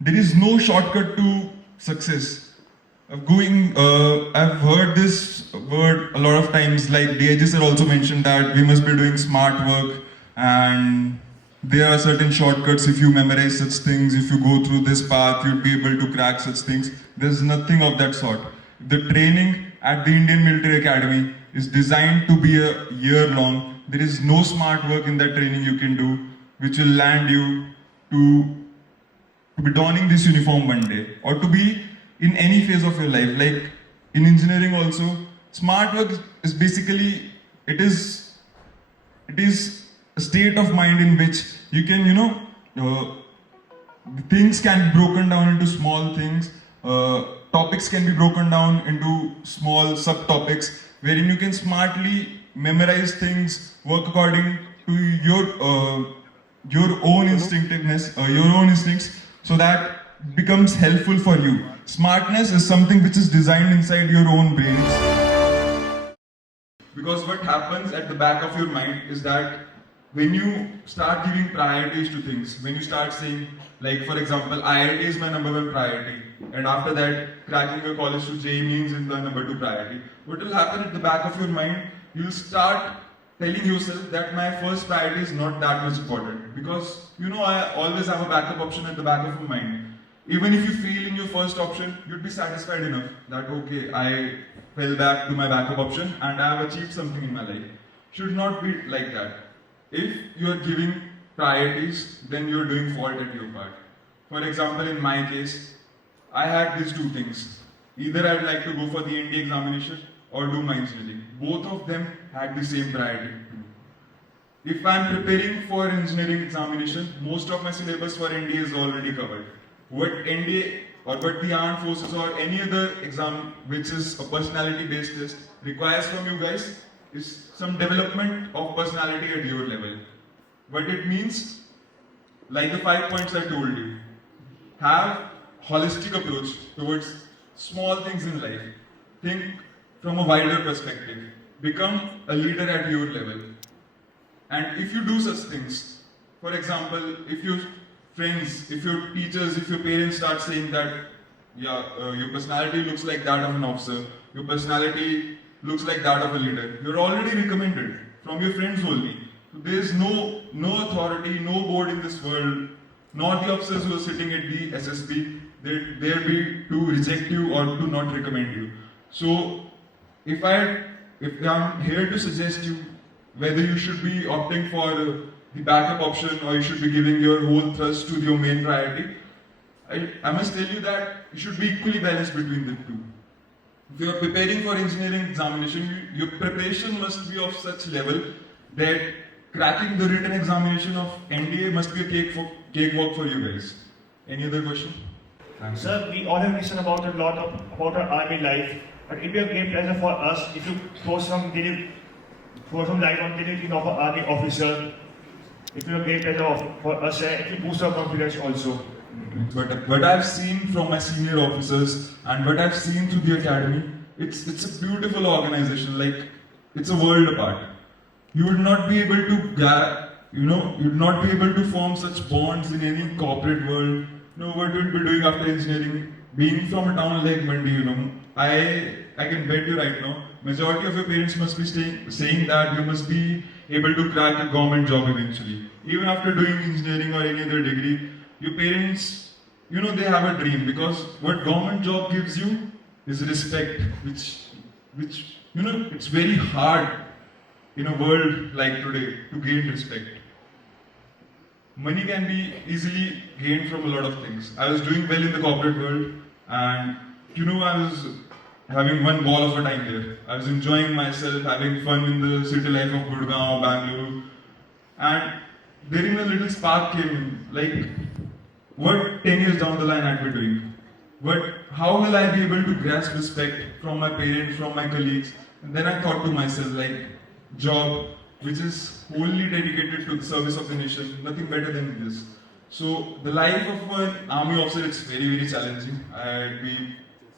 there is no shortcut to success. I've heard this word a lot of times, like DAG sir also mentioned that we must be doing smart work and there are certain shortcuts. If you memorize such things, if you go through this path, you'll be able to crack such things. There's nothing of that sort. The training at the Indian Military Academy is designed to be a year long. There is no smart work in that training you can do, which will land you to be donning this uniform one day, or to be in any phase of your life. Like in engineering also, smart work is basically, it is a state of mind in which you can, things can be broken down into small things, topics can be broken down into small subtopics, wherein you can smartly memorize things, work according to your own instinctiveness, your own instincts, so that becomes helpful for you. Smartness is something which is designed inside your own brains. Because what happens at the back of your mind is that when you start giving priorities to things, when you start saying, like for example, IIT is my #1 priority, and after that, cracking a college to JEE means is the #2 priority. What will happen at the back of your mind? You'll start telling yourself that my first priority is not that much important, because I always have a backup option at the back of my mind. Even if you fail in your first option, you'd be satisfied enough that okay, I fell back to my backup option and I have achieved something in my life. Should not be like that. If you are giving priorities, then you are doing fault at your part. For example, in my case, I had these 2 things. Either I'd like to go for the ND examination or do my engineering. Both of them had the same priority. If I'm preparing for engineering examination, most of my syllabus for ND is already covered. What ND or what the armed forces or any other exam which is a personality based test requires from you guys is some development of personality at your level. What it means, like the 5 points I told you, have holistic approach towards small things in life. Think from a wider perspective. Become a leader at your level. And if you do such things, for example, if your friends, if your teachers, if your parents start saying that, your personality looks like that of an officer, your personality looks like that of a leader, you're already recommended from your friends only. So there is no authority, no board in this world, not the officers who are sitting at the SSB, they'll be to reject you or to not recommend you. So if I'm here to suggest you whether you should be opting for the backup option or you should be giving your whole thrust to your main priority, I must tell you that you should be equally balanced between the two. If you are preparing for engineering examination, your preparation must be of such level that cracking the written examination of NDA must be a cakewalk for you guys. Any other question? Thanks. Sir, we all have listened about a lot about our army life, but it would be a great pleasure for us if you throw some light on the of an army officer. It will be a great pleasure for us, it will boost our confidence also. But what I've seen from my senior officers and what I've seen through the academy, it's a beautiful organization. Like, it's a world apart. You would not be able to you'd not be able to form such bonds in any corporate world. What you'd be doing after engineering, being from a town like Mandi, I can bet you right now, majority of your parents must be saying that you must be able to crack a government job eventually. Even after doing engineering or any other degree, your parents, they have a dream, because what government job gives you is respect, which it's very hard in a world like today to gain respect. Money can be easily gained from a lot of things. I was doing well in the corporate world, and I was having one ball of a time there. I was enjoying myself, having fun in the city life of Gurgaon, Bangalore, and therein a little spark came in, like, what 10 years down the line I'd be doing? How will I be able to grasp respect from my parents, from my colleagues? And then I thought to myself, like, job which is wholly dedicated to the service of the nation, nothing better than this. So the life of an army officer, it's very, very challenging.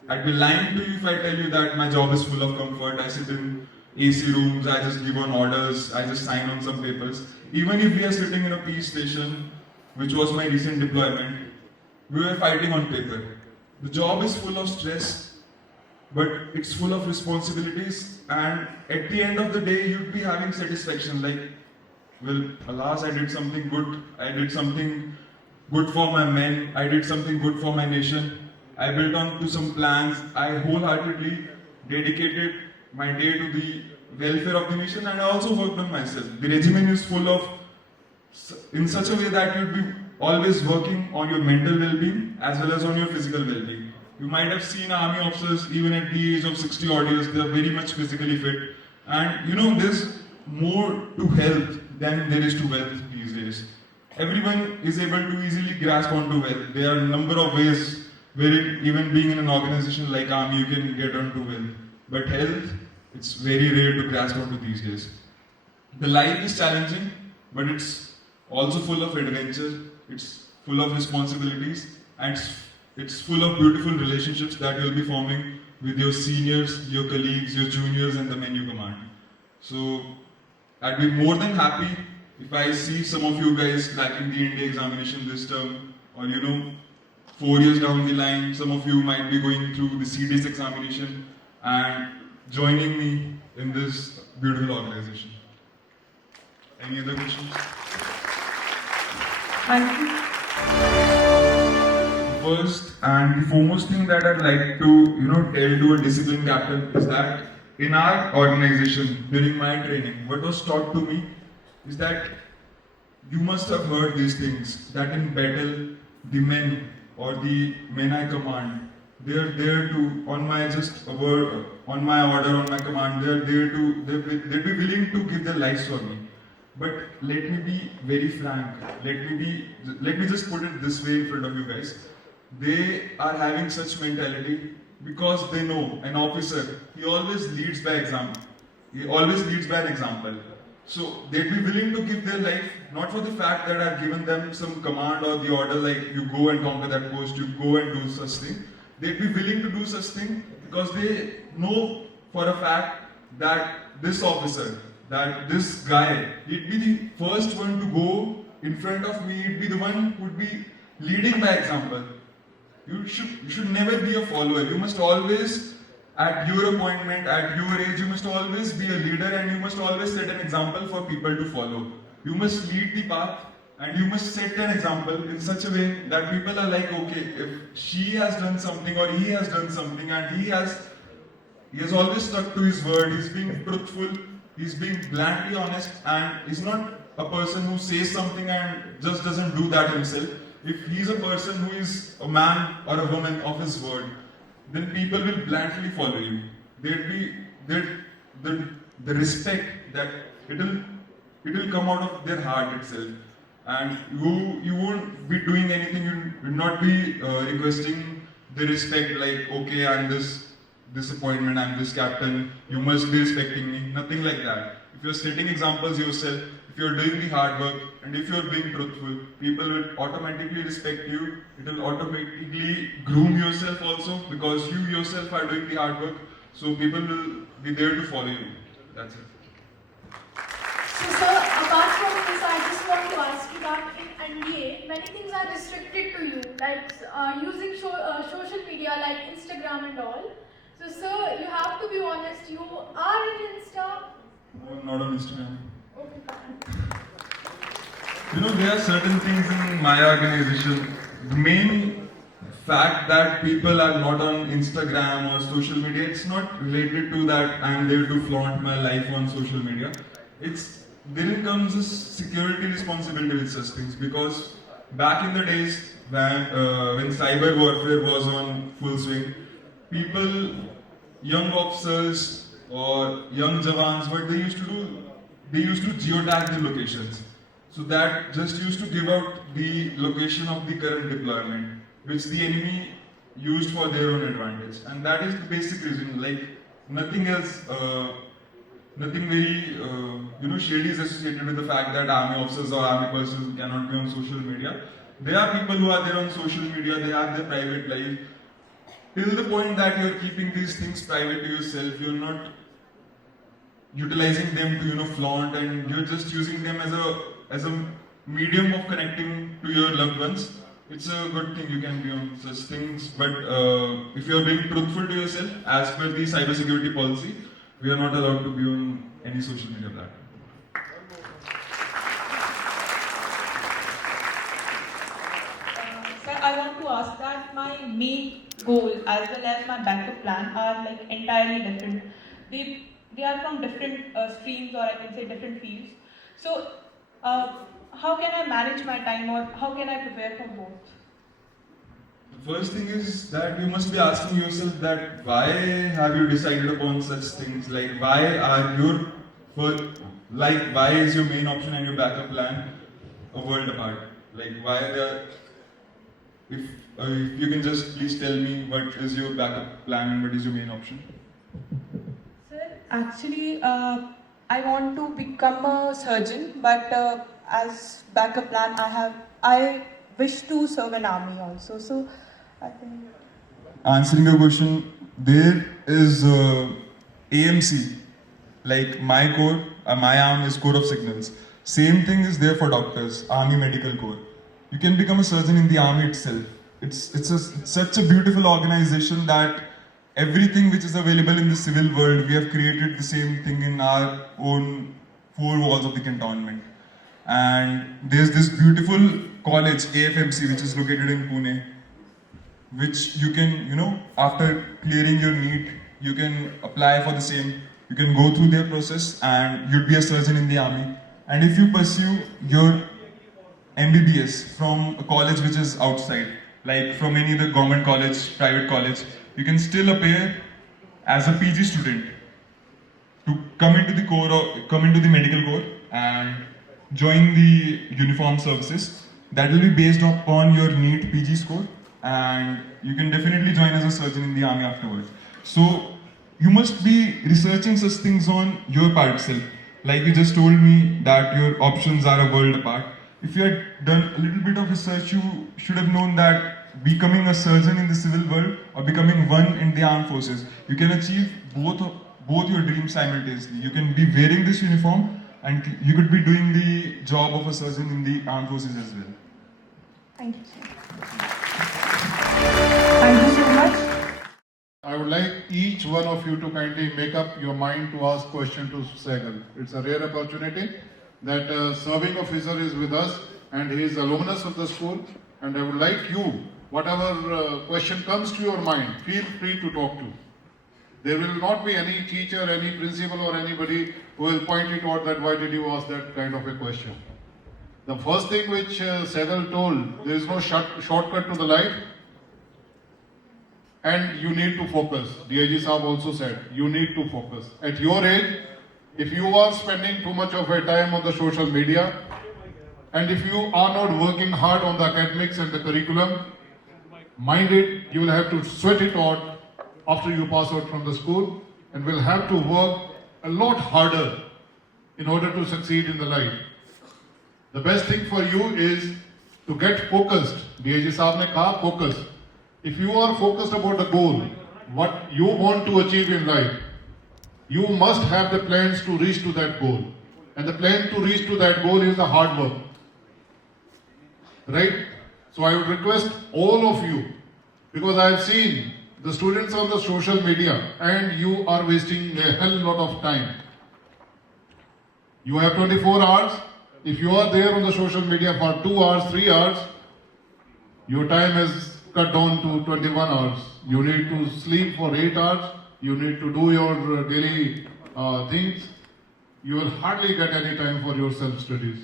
I'd be lying to you if I tell you that my job is full of comfort. I sit in AC rooms, I just give on orders, I just sign on some papers. Even if we are sitting in a peace station, which was my recent deployment, we were fighting on paper. The job is full of stress, but it's full of responsibilities, and at the end of the day, you'd be having satisfaction, like, well, alas, I did something good. I did something good for my men. I did something good for my nation. I built on to some plans. I wholeheartedly dedicated my day to the welfare of the nation, and I also worked on myself. The regimen is full of, in such a way that you'd be always working on your mental well-being as well as on your physical well-being. You might have seen army officers, even at the age of 60 odd years, they are very much physically fit. And there's more to health than there is to wealth these days. Everyone is able to easily grasp onto wealth. There are a number of ways wherein, even being in an organization like army, you can get onto wealth. But health, it's very rare to grasp onto these days. The life is challenging, but it's also full of adventure. It's full of responsibilities, and it's full of beautiful relationships that you'll be forming with your seniors, your colleagues, your juniors, and the men you command. So I'd be more than happy if I see some of you guys cracking the India examination this term, or 4 years down the line, some of you might be going through the CDS examination and joining me in this beautiful organization. Any other questions? Thank you. First and the foremost thing that I'd like to tell to a discipline captain is that in our organization during my training, what was taught to me is that you must have heard these things, that in battle the men or the men I command, they're there to, on my order, on my command, they'd be willing to give their lives for me. But let me be very frank, let me just put it this way in front of you guys. They are having such mentality because they know an officer, he always leads by example. He always leads by an example. So they'd be willing to give their life, not for the fact that I've given them some command or the order like you go and conquer that post, you go and do such thing. They'd be willing to do such thing because they know for a fact that this officer, that this guy, he'd be the first one to go in front of me, he'd be the one who'd be leading by example. You should never be a follower. You must always, at your appointment, at your age, you must always be a leader and you must always set an example for people to follow. You must lead the path and you must set an example in such a way that people are like, okay, if she has done something or he has done something and he has always stuck to his word, he's being truthful, he's being bluntly honest, and he's not a person who says something and just doesn't do that himself. If he's a person who is a man or a woman of his word, then people will blindly follow you. The respect that it will come out of their heart itself, and you won't be doing anything. You will not be requesting the respect like, okay, I'm this appointment, I'm this captain, you must be respecting me. Nothing like that. If you're setting examples yourself, if you're doing the hard work, and if you're being truthful, people will automatically respect you. It will automatically groom yourself also because you yourself are doing the hard work. So people will be there to follow you. That's it. So sir, apart from this, I just want to ask you that in NDA, many things are restricted to you, like using social media like Instagram and all. So sir, you have to be honest, you are in Insta? No, not on Instagram. Okay, fine. You know, there are certain things in my organization. The main fact that people are not on Instagram or social media, it's not related to that I'm there to flaunt my life on social media. There comes a security responsibility with such things, because back in the days when cyber warfare was on full swing, people, young officers or young Jawans, what they used to do, they used to geotag the locations. So that just used to give out the location of the current deployment, which the enemy used for their own advantage. And that is the basic reason, like nothing else, nothing very shady is associated with the fact that army officers or army persons cannot be on social media. There are people who are there on social media, they have their private life. Till the point that you're keeping these things private to yourself, you're not utilizing them to flaunt, and you're just using them as a medium of connecting to your loved ones. It's a good thing you can be on such things, but if you're being truthful to yourself, as per the cybersecurity policy, we are not allowed to be on any social media platform. Sir, I want to ask that my main goal as well as my backup plan are like entirely different. They are from different streams, or I can say different fields. So, how can I manage my time, or how can I prepare for both? The first thing is that you must be asking yourself that why have you decided upon such things? Like why is your main option and your backup plan a world apart? Like why they are? If you can just please tell me what is your backup plan and what is your main option? Sir, actually, I want to become a surgeon, but as backup plan, I wish to serve an army also. So, I think. Answering your question, there is AMC, like my corps, my arm is Corps of Signals. Same thing is there for doctors, Army Medical Corps. You can become a surgeon in the army itself. It's such a beautiful organization that everything which is available in the civil world, we have created the same thing in our own four walls of the cantonment. And there's this beautiful college, AFMC, which is located in Pune, which you can, after clearing your NEET, you can apply for the same. You can go through their process and you'd be a surgeon in the army. And if you pursue your MBBS from a college which is outside, like from any other government college, private college, you can still appear as a PG student to come into the corps or come into the medical corps and join the uniformed services. That will be based upon your NEET PG score, and you can definitely join as a surgeon in the army afterwards. So you must be researching such things on your part itself. like you just told me that your options are a world apart. If you had done a little bit of research, you should have known that becoming a surgeon in the civil world or becoming one in the armed forces, you can achieve both your dreams simultaneously. You can be wearing this uniform and you could be doing the job of a surgeon in the armed forces as well. Thank you, sir. Thank you so much. I would like each one of you to kindly make up your mind to ask question to Sehgal. It's a rare opportunity that a serving officer is with us and he is alumnus of the school, and I would like you, whatever question comes to your mind, feel free to talk to. There will not be any teacher, any principal or anybody who will point it out that why did you ask that kind of a question. The first thing which Sehgal told, there is no shortcut to the life. And you need to focus. DIG Saab also said, you need to focus. At your age, if you are spending too much of your time on the social media, and if you are not working hard on the academics and the curriculum, mind it, you will have to sweat it out after you pass out from the school, and will have to work a lot harder in order to succeed in the life. The best thing for you is to get focused. DIG Saab ne kaha, focus. If you are focused about the goal, what you want to achieve in life, you must have the plans to reach to that goal. And the plan to reach to that goal is the hard work. Right? So I would request all of you, because I have seen the students on the social media and you are wasting a hell lot of time. You have 24 hours. If you are there on the social media for 2 hours, 3 hours, your time is cut down to 21 hours. You need to sleep for 8 hours. You need to do your daily things. You will hardly get any time for your self-studies.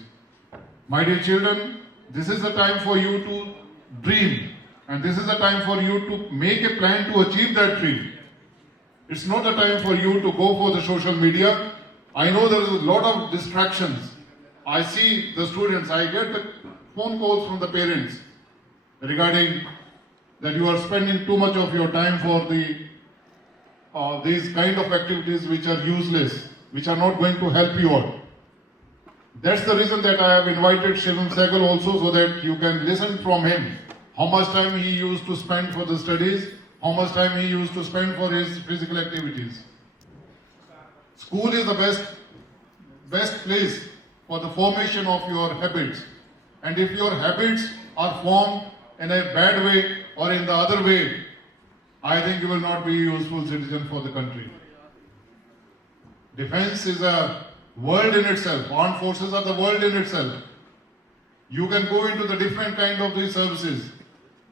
My dear children, this is the time for you to dream. And this is the time for you to make a plan to achieve that dream. It's not the time for you to go for the social media. I know there is a lot of distractions. I see the students, I get the phone calls from the parents regarding that you are spending too much of your time for these kind of activities which are useless, which are not going to help you out. That's the reason that I have invited Shivam Sehgal also, so that you can listen from him how much time he used to spend for the studies, how much time he used to spend for his physical activities. School is the best place for the formation of your habits. And if your habits are formed in a bad way or in the other way, I think you will not be a useful citizen for the country. Defense is a world in itself. Armed forces are the world in itself. You can go into the different kind of these services.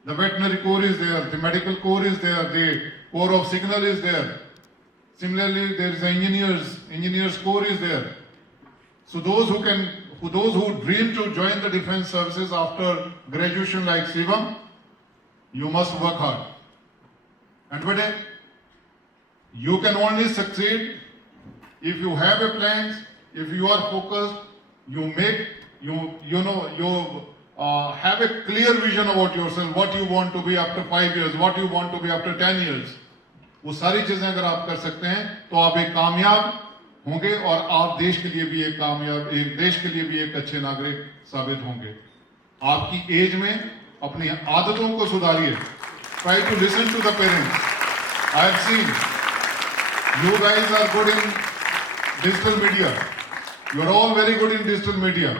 The veterinary corps is there, the medical corps is there, the corps of signal is there. Similarly, there is the engineers corps is there. So those who dream to join the defense services after graduation like Shivam, you must work hard. And today, you can only succeed if you have a plan, if you are focused, you have a clear vision about yourself, what you want to be after 5 years, what you want to be after 10 years. वो सारी चीजें अगर आप कर सकते हैं तो आप एक कामयाब होंगे और आप देश के लिए भी एक अच्छे नागरिक साबित होंगे. आपकी एज में अपनी आदतों को सुधारिए. Try to listen to the parents. I have seen you guys are good in digital media. You are all very good in digital media.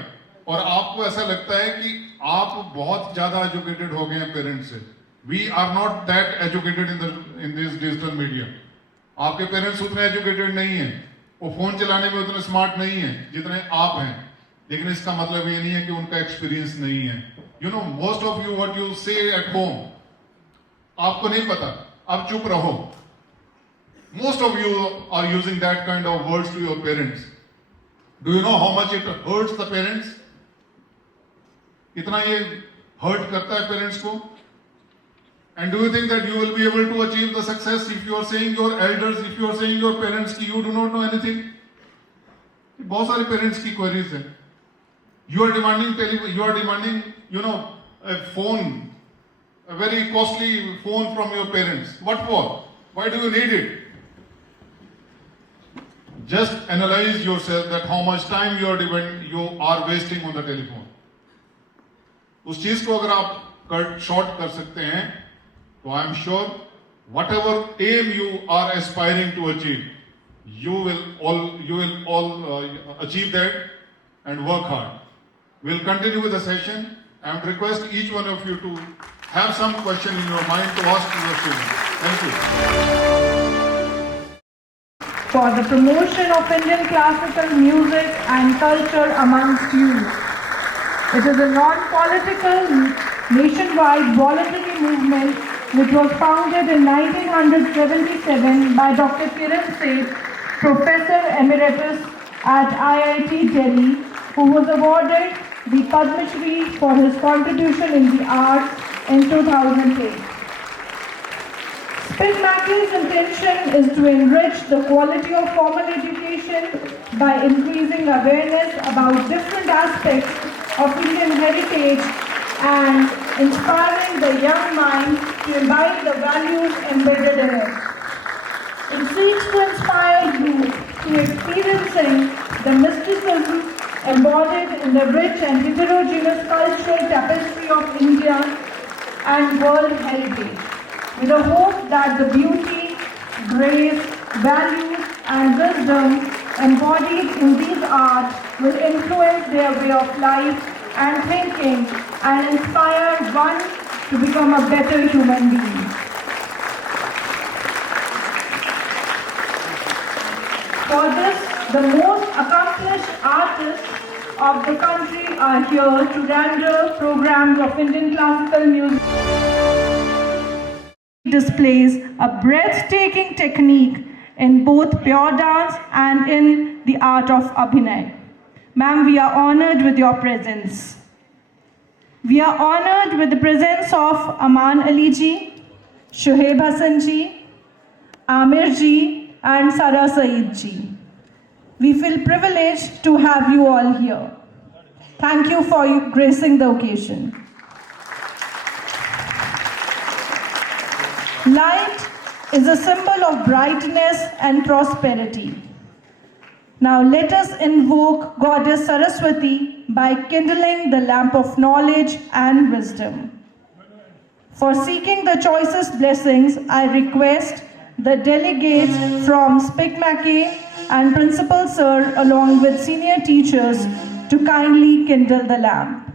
और आपको ऐसा लगता है कि आप बहुत ज्यादा एजुकेटेड हो गए हैं पेरेंट्स से. We are not that educated in this digital media. आपके पेरेंट्स उतने एजुकेटेड नहीं हैं, वो फोन चलाने में उतने स्मार्ट नहीं हैं जितने आप हैं. लेकिन इसका मतलब ये नहीं है कि उनका एक्सपीरियंस नहीं है. You know, most of you what you say at home, आपको नहीं पता, आप चुप रहो. Most of you are using that kind of words to your parents. Do you know how much it hurts the parents? कितना ये hurt करता है parents को? And do you think that you will be able to achieve the success if you are saying your elders, if you are saying your parents कि you do not know anything? बहुत सारे parents की queries हैं. You are demanding, a phone, a very costly phone from your parents. What for? Why do you need it? just analyze yourself that how much time you are wasting on the telephone. उस चीज को अगर आप cut short कर सकते हैं तो I am sure whatever am you are aspiring to achieve you will all achieve that and work hard. We'll continue with the session. I would request each one of you to have some question in your mind to ask to your students. Thank you. For the promotion of Indian classical music and culture amongst youth. It is a non-political, nationwide voluntary movement which was founded in 1977 by Dr. Kiran Seth, Professor Emeritus at IIT Delhi, who was awarded the Padma Shri for his contribution in the arts in 2008. SPIC MACAY's intention is to enrich the quality of formal education by increasing awareness about different aspects of Indian heritage and inspiring the young mind to imbibe the values embedded in it. It seeks to inspire youth to experiencing the mysticism embodied in the rich and heterogeneous cultural tapestry of India and world heritage, with the hope that the beauty, grace, values and wisdom embodied in these arts will influence their way of life and thinking and inspire one to become a better human being. For this, the most accomplished artists of the country are here to render programs of Indian classical music. Displays a breathtaking technique in both pure dance and in the art of Abhinay. Ma'am, we are honored with your presence. We are honored with the presence of Aman Ali ji, Shoaib Hassan ji, Amir ji, and Sara Saeed ji. We feel privileged to have you all here. Thank you for gracing the occasion. Light is a symbol of brightness and prosperity. Now let us invoke Goddess Saraswati by kindling the lamp of knowledge and wisdom. For seeking the choicest blessings, I request the delegates from SPIC MACAY and Principal Sir along with senior teachers to kindly kindle the lamp.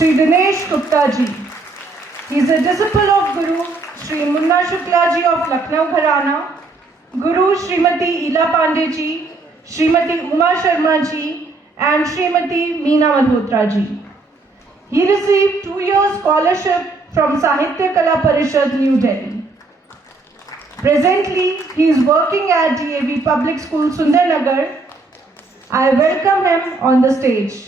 Sri Dinesh Gupta ji. He is a disciple of Guru Sri Munna Shukla ji of Lucknow Gharana, Guru Srimati Ila Pandey ji, Srimati Uma Sharma ji, and Srimati Meena Malhotra ji. He received 2-year scholarship from Sahitya Kala Parishad, New Delhi. Presently, he is working at DAV Public School, Sundarnagar. I welcome him on the stage.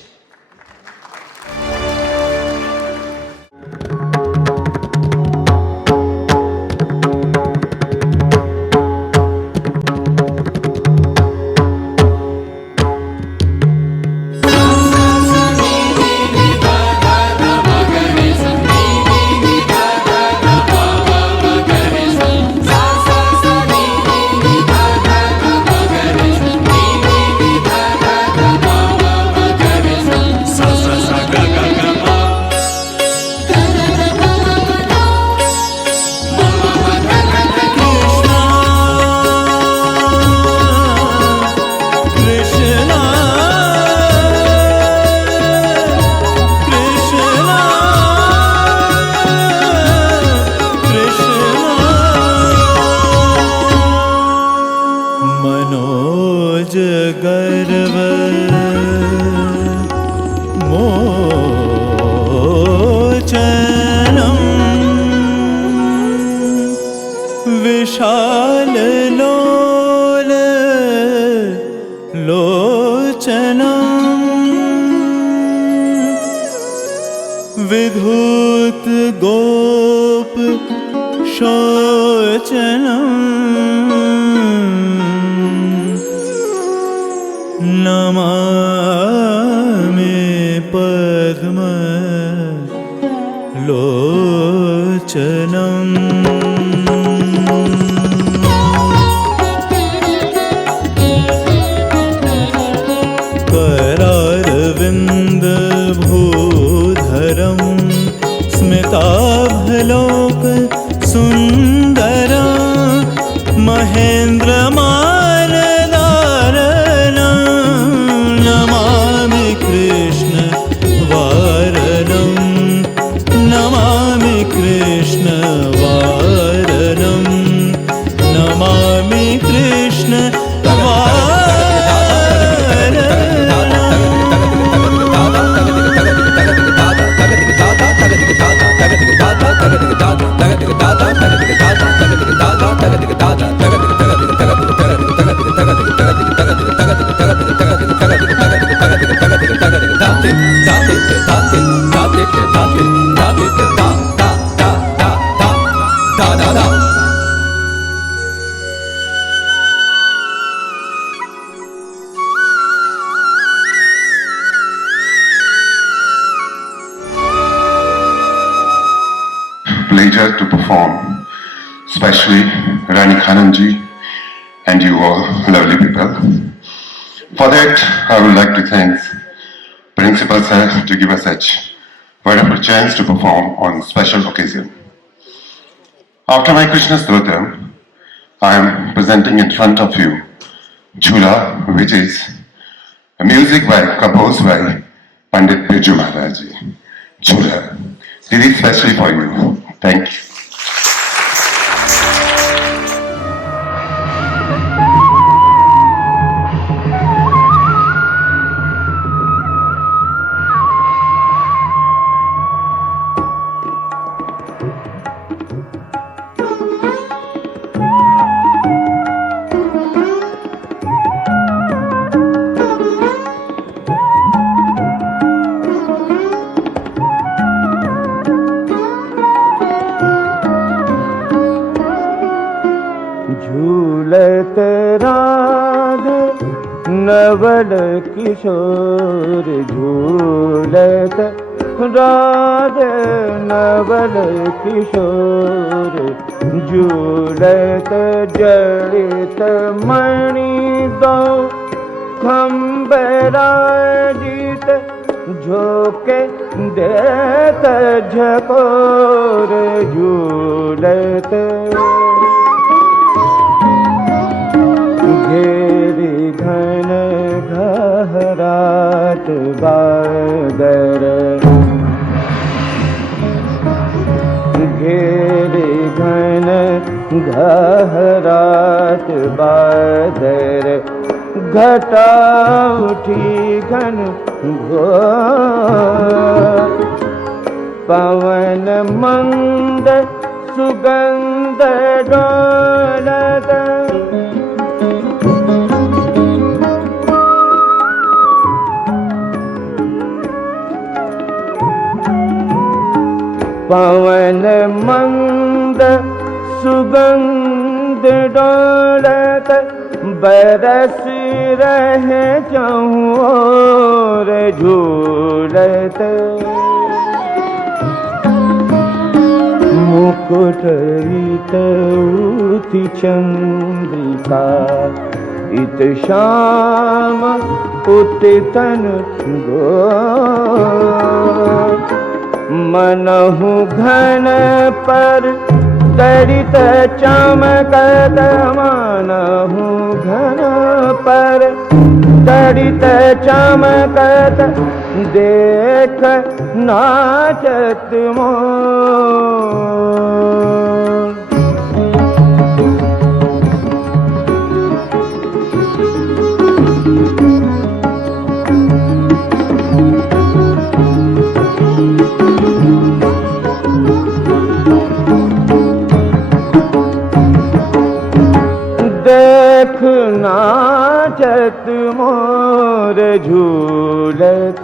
विधूत गोप शोचनम् नमामि पद्म लोचनम् करारविन्द भूधरं स्मिताभलोक सुन्दरं महेन्द्रमानदारणं Namami Krishna वारणं Namami Krishna वारणं Namami Krishna Pleasure to perform, especially Rani Khananji and you all lovely people. For that, I would like to thank Principal Sir to give us such wonderful chance to perform on special occasion. After my Krishna Stotra, I am presenting in front of you Jhula, which is a music composed by Pandit Birju Maharaj ji. Jhula. This is especially for you. Thank you. झूलत राधे नवल किशोर झूलत राधे नवल किशोर झूलत जड़ित मणि दो खम्बराजित झोंके देत झकोर झूलत घेरी घन घहरात बागर कर घटा उठी घन घोर पवन मंद सुगंध डोलत पवन मंद सुगंध डोलत बरस रहे चहुओर झूलत मुकुट इत उति चंद्रिका इत श्याम उत तन गोर मनहु घन पर तरित चमकत मनहु घन पर तरित चमकत देख नाचत मोर देख नाचत मोर झूलत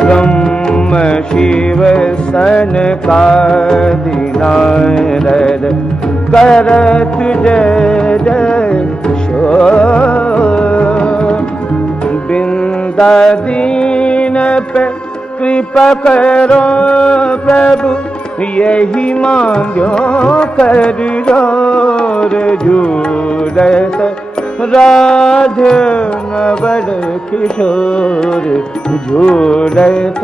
ब्रह्म शिव सनकादि नारद करत जय जय शोर बिंदादीन पे कृपा करो प्रभु यही मांगो कर जोर झूलत राधे नवल किशोर झूलत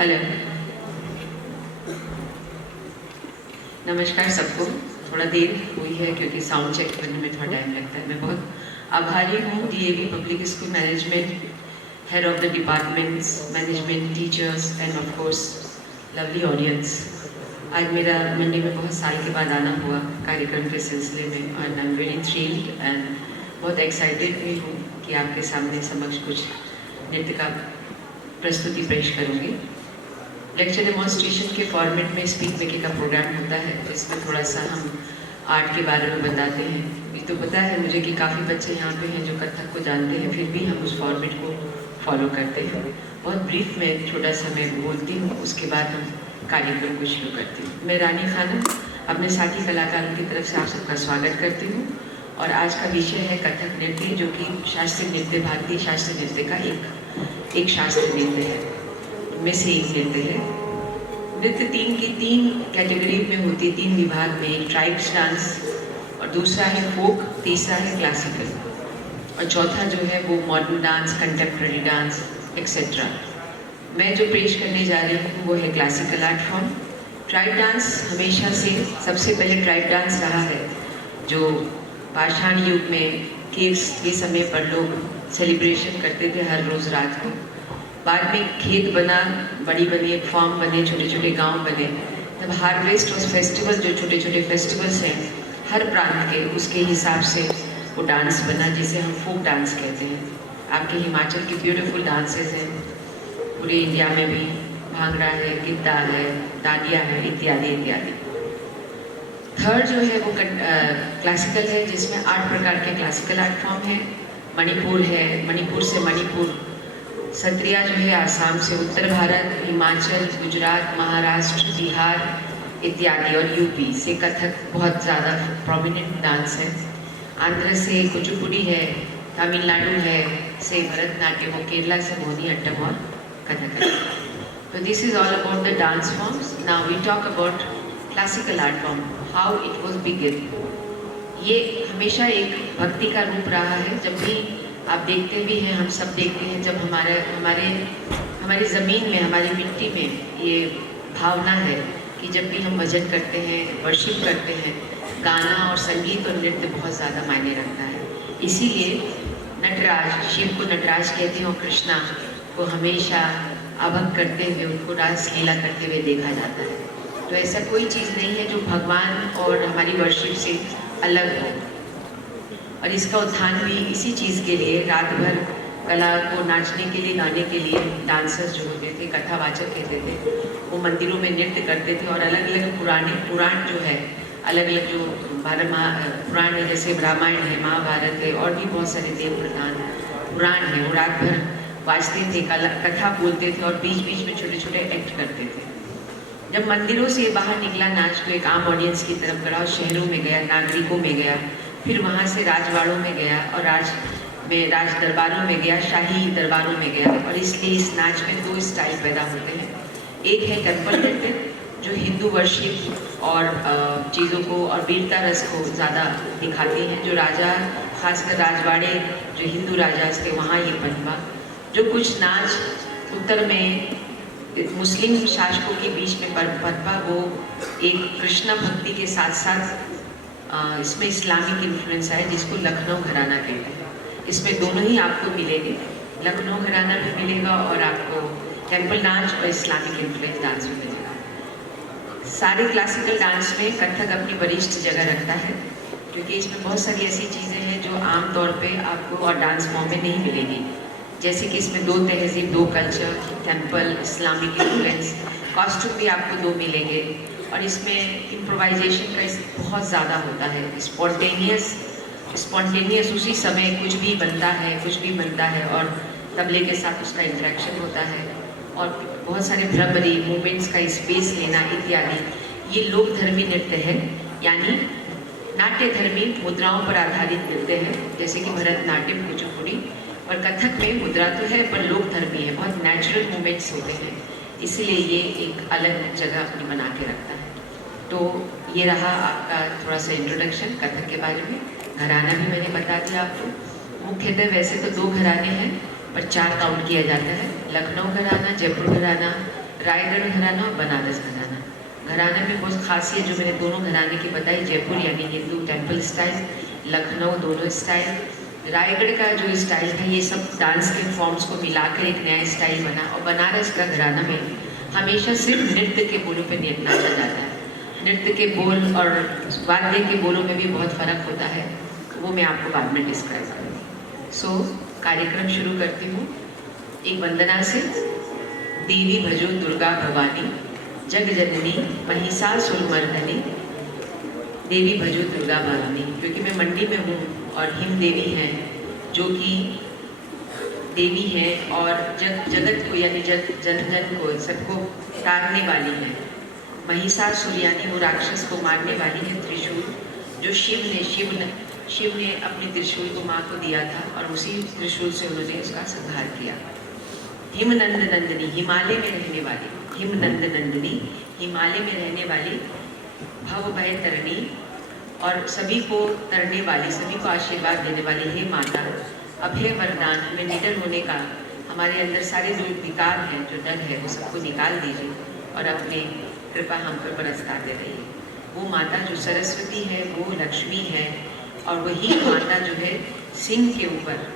हेलो, नमस्कार सबको। थोड़ा देर हुई है क्योंकि साउंड चेक करने में थोड़ा टाइम लगता है। मैं बहुत आभारी हूँ DAV public school management, head of the departments, management, teachers end of course lovely audience. आज मेरा मंडी में बहुत साल के बाद आना हुआ कार्यक्रम के सिलसिले में and I am very thrilled and बहुत एक्साइटेड भी हूँ कि आपके सामने समक्ष कुछ नृत्य का प्रस्तुति पेश करूँगी। लेक्चर डेमोन्स्ट्रेशन के फॉर्मेट में स्पीक मेके का प्रोग्राम होता है, इसमें थोड़ा सा हम आर्ट के बारे में बताते हैं। ये तो पता है मुझे कि काफ़ी बच्चे यहाँ पे हैं जो कथक को जानते हैं, फिर भी हम उस फॉर्मेट को फॉलो करते हैं। बहुत ब्रीफ में छोटा सा मैं बोलती हूँ, उसके बाद हम कार्यक्रम को शुरू करती हूँ। मैं रानी खानम अपने साथी कलाकारों की तरफ से आप सबका स्वागत करती हूँ और आज का विषय है कथक नृत्य, जो कि शास्त्रीय नृत्य, भारतीय शास्त्रीय नृत्य का एक शास्त्रीय नृत्य है, में से एक नृत्य है। नृत्य तीन कैटेगरी में होती है, 3 विभाग में। एक ट्राइब्स डांस और दूसरा है फोक, तीसरा है क्लासिकल और चौथा जो है वो modern dance, contemporary dance etcetera. मैं जो पेश करने जा रही हूँ वो है classical art form. Tribe dance हमेशा से सबसे पहले ट्राइब डांस रहा है, जो पाषाण युग में केव्स के समय पर लोग सेलिब्रेशन करते थे हर रोज़ रात को। बाद में खेत बना, बड़ी बनी, फॉर्म बने, छोटे छोटे गांव बने। तब हार्वेस्ट और फेस्टिवल, जो छोटे छोटे फेस्टिवल्स हैं हर प्रांत के, उसके हिसाब से वो डांस बना जिसे हम फोक डांस कहते हैं। आपके हिमाचल के ब्यूटीफुल डांसेस हैं, पूरे इंडिया में भी भांगड़ा है, गिद्दा है, दांडिया है, इत्यादि इत्यादि। थर्ड जो है वो क्लासिकल है, जिसमें 8 प्रकार के क्लासिकल आर्ट फॉर्म है। मणिपुर है, मणिपुर से मणिपुर। सत्रिया जो है आसाम से, उत्तर भारत, हिमाचल, गुजरात, महाराष्ट्र, बिहार इत्यादि और यूपी से कथक बहुत ज़्यादा प्रोमिनेंट डांस है। आंध्र से कुचिपुड़ी है, तमिलनाडु है से भरतनाट्यम और केरला से मोहिनीअट्टम और कथक। तो this is all about the dance forms. Now we talk about classical art form, how it was begin. ये हमेशा एक भक्ति का रूप रहा है। जब भी आप देखते भी हैं, हम सब देखते हैं, जब हमारी ज़मीन में, हमारी मिट्टी में ये भावना है कि जब भी हम भजन करते हैं, वर्शिप करते हैं, गाना और संगीत और नृत्य बहुत ज़्यादा मायने रखता है। इसीलिए नटराज, शिव को नटराज कहते हैं और कृष्णा को हमेशा अभंग करते हुए, उनको रास लीला करते हुए देखा जाता है। तो ऐसा कोई चीज़ नहीं है जो भगवान और हमारी वर्शिप से अलग हो। और इसका उत्थान भी इसी चीज़ के लिए, रात भर कला को नाचने के लिए, गाने के लिए डांसर्स जो होते थे, कथावाचक कहते थे, वो मंदिरों में नृत्य करते थे और अलग अलग पुराण जो है, अलग अलग जो पुराण है, जैसे रामायण है, महाभारत है, और भी बहुत सारे देव प्रधान पुराण है, वो रात भर वाजते थे, कथा बोलते थे और बीच बीच में छोटे छोटे एक्ट करते थे। जब मंदिरों से बाहर निकला नाच तो एक आम ऑडियंस की तरफ बढ़ा और शहरों में गया, नागरिकों में गया, फिर वहाँ से राजवाड़ों में गया और राज दरबारों में गया, शाही दरबारों में गया। और इसलिए इस नाच में दो स्टाइल पैदा होते हैं। एक है टेम्पल नृत्य, जो हिंदू वर्शिप और चीज़ों को और वीरता रस को ज़्यादा दिखाते हैं, जो राजा, खासकर राजवाड़े जो हिंदू राजा थे, वहाँ ये पनपा। जो कुछ नाच उत्तर में मुस्लिम शासकों के बीच में पनपा, वो एक कृष्ण भक्ति के साथ साथ इसमें इस्लामिक इन्फ्लुएंस है, जिसको लखनऊ घराना कहते हैं। इसमें दोनों ही आपको मिलेंगे, लखनऊ घराना भी मिलेगा और आपको टेम्पल डांस और इस्लामिक इन्फ्लुएंस डांस भी मिलेगा। सारे क्लासिकल डांस में कथक अपनी वरिष्ठ जगह रखता है, क्योंकि इसमें बहुत सारी ऐसी चीज़ें हैं जो आम तौर पे आपको और डांस फॉर्म में नहीं मिलेंगी। जैसे कि इसमें दो तहजीब, दो culture, temple, Islamic influence, costume भी आपको दो मिलेंगे। और इसमें इम्प्रोवाइजेशन का बहुत ज़्यादा होता है, स्पॉन्टेनियस उसी समय कुछ भी बनता है और तबले के साथ उसका इंटरेक्शन होता है और बहुत सारे भ्रमरी मूवमेंट्स का स्पेस लेना इत्यादि। ये लोक धर्मी नृत्य है, यानी नाट्य धर्मी मुद्राओं पर आधारित नृत्य है, जैसे कि भरतनाट्यम, कुचिपुड़ी। और कथक में मुद्रा तो है पर लोक धर्मी है, बहुत नेचुरल मूवमेंट्स होते हैं, इसलिए ये एक अलग जगह अपनी बना के रखता है। तो ये रहा आपका थोड़ा सा इंट्रोडक्शन कथक के बारे में। घराना भी मैंने बता दिया आपको। मुख्यतः वैसे तो दो घराने हैं, पर 4 काउंट किया जाता है: लखनऊ घराना, जयपुर घराना, रायगढ़ घराना और बनारस घराना। घराने में बहुत खासियत जो मैंने दोनों घराने की बताई, जयपुर यानी हिंदू टेम्पल स्टाइल, लखनऊ दोनों स्टाइल, रायगढ़ का जो स्टाइल था, ये सब डांस के फॉर्म्स को मिलाकर एक नया स्टाइल बना। और बनारस का घराना में हमेशा सिर्फ नृत्य के बोलों पर नाचा जाता है। नृत्य के बोल और वाद्य के बोलों में भी बहुत फर्क होता है, वो मैं आपको बाद में डिस्क्राइब करूँगी। सो कार्यक्रम शुरू करती हूँ एक वंदना से। देवी भजो दुर्गा भवानी, जग जननी महिषासुरमर्दनी, देवी भजो दुर्गा भवानी। क्योंकि मैं मंडी में हूँ और हिम देवी हैं, जो कि देवी हैं और जगत को यानी जन को सबको तारने वाली हैं। महिषासुर यानी वो राक्षस को मारने वाली है। त्रिशूल जो शिव ने अपने त्रिशूल को माँ को दिया था और उसी त्रिशूल से उन्होंने उसका संहार किया। हिमनंद नंदिनी, हिमालय में रहने वाली, हिमनंद नंदिनी, हिमालय में रहने वाली, भव भय तरणी और सभी को तरने वाली, सभी को आशीर्वाद देने वाली, हे माता अभय वरदान, हमें निडर होने का, हमारे अंदर सारे जो विकार हैं, जो डर है, वो सबको निकाल दीजिए और अपने कृपा हम पर बरसता दे रही है। वो माता जो सरस्वती है, वो लक्ष्मी है और वही माता जो है सिंह के ऊपर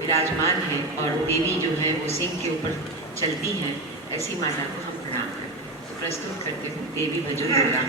विराजमान है और देवी जो है वो सिंह के ऊपर चलती हैं। ऐसी माता को हम प्रणाम करते हैं। प्रस्तुत करते हैं देवी भजो दुर्गा।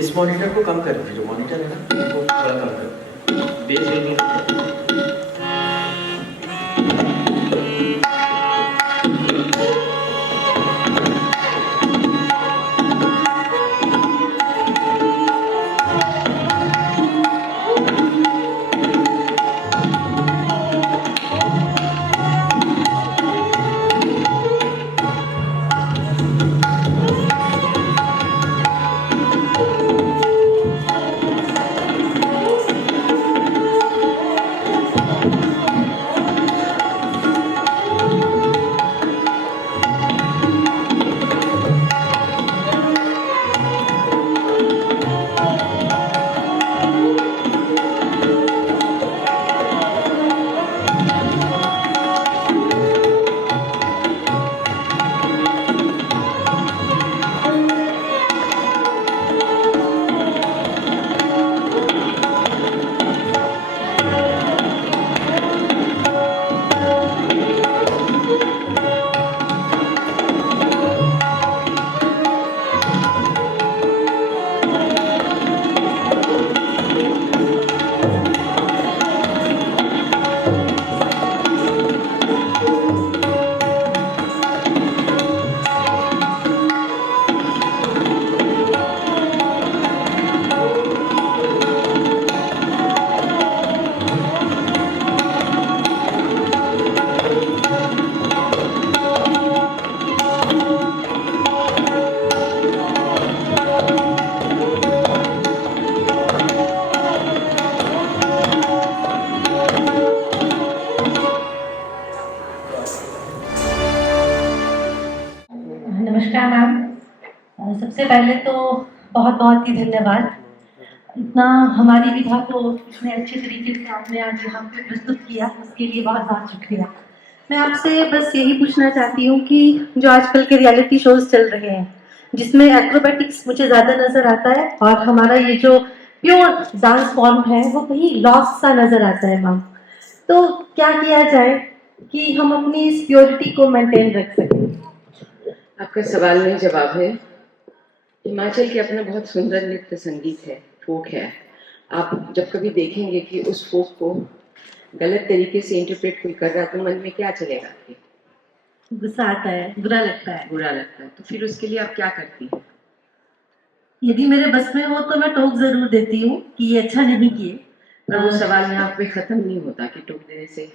इस मॉनिटर को कम कर दीजिए, जो मॉनिटर है ना वो थोड़ा कम कर देख लेंगे। नमस्कार मैम। सबसे पहले तो बहुत बहुत ही धन्यवाद, इतना हमारी विधा को इतने अच्छे तरीके से आपने आज यहाँ पे प्रस्तुत किया, उसके लिए बहुत बहुत शुक्रिया। मैं आपसे बस यही पूछना चाहती हूँ कि जो आजकल के रियलिटी शोज चल रहे हैं जिसमें एक्रोबैटिक्स मुझे ज़्यादा नज़र आता है और हमारा ये जो प्योर डांस फॉर्म है वो कहीं लॉस सा नज़र आता है मैम, तो क्या किया जाए कि हम अपनी इस प्योरिटी को मेंटेन रख सकें? आपका सवाल में जवाब है। हिमाचल के अपना बहुत सुंदर नृत्य संगीत है, फोक है। आप जब कभी देखेंगे कि उस फोक को गलत तरीके से इंटरप्रेट कोई कर रहा है तो मन में क्या चलेगा आपके? गुस्सा आता है, बुरा लगता है। बुरा लगता है। तो फिर उसके लिए आप क्या करती हैं? यदि मेरे बस में हो तो मैं टोक जरूर देती हूँ कि ये अच्छा नहीं किए, पर वो सवाल यहाँ पे खत्म नहीं होता कि टोक देने से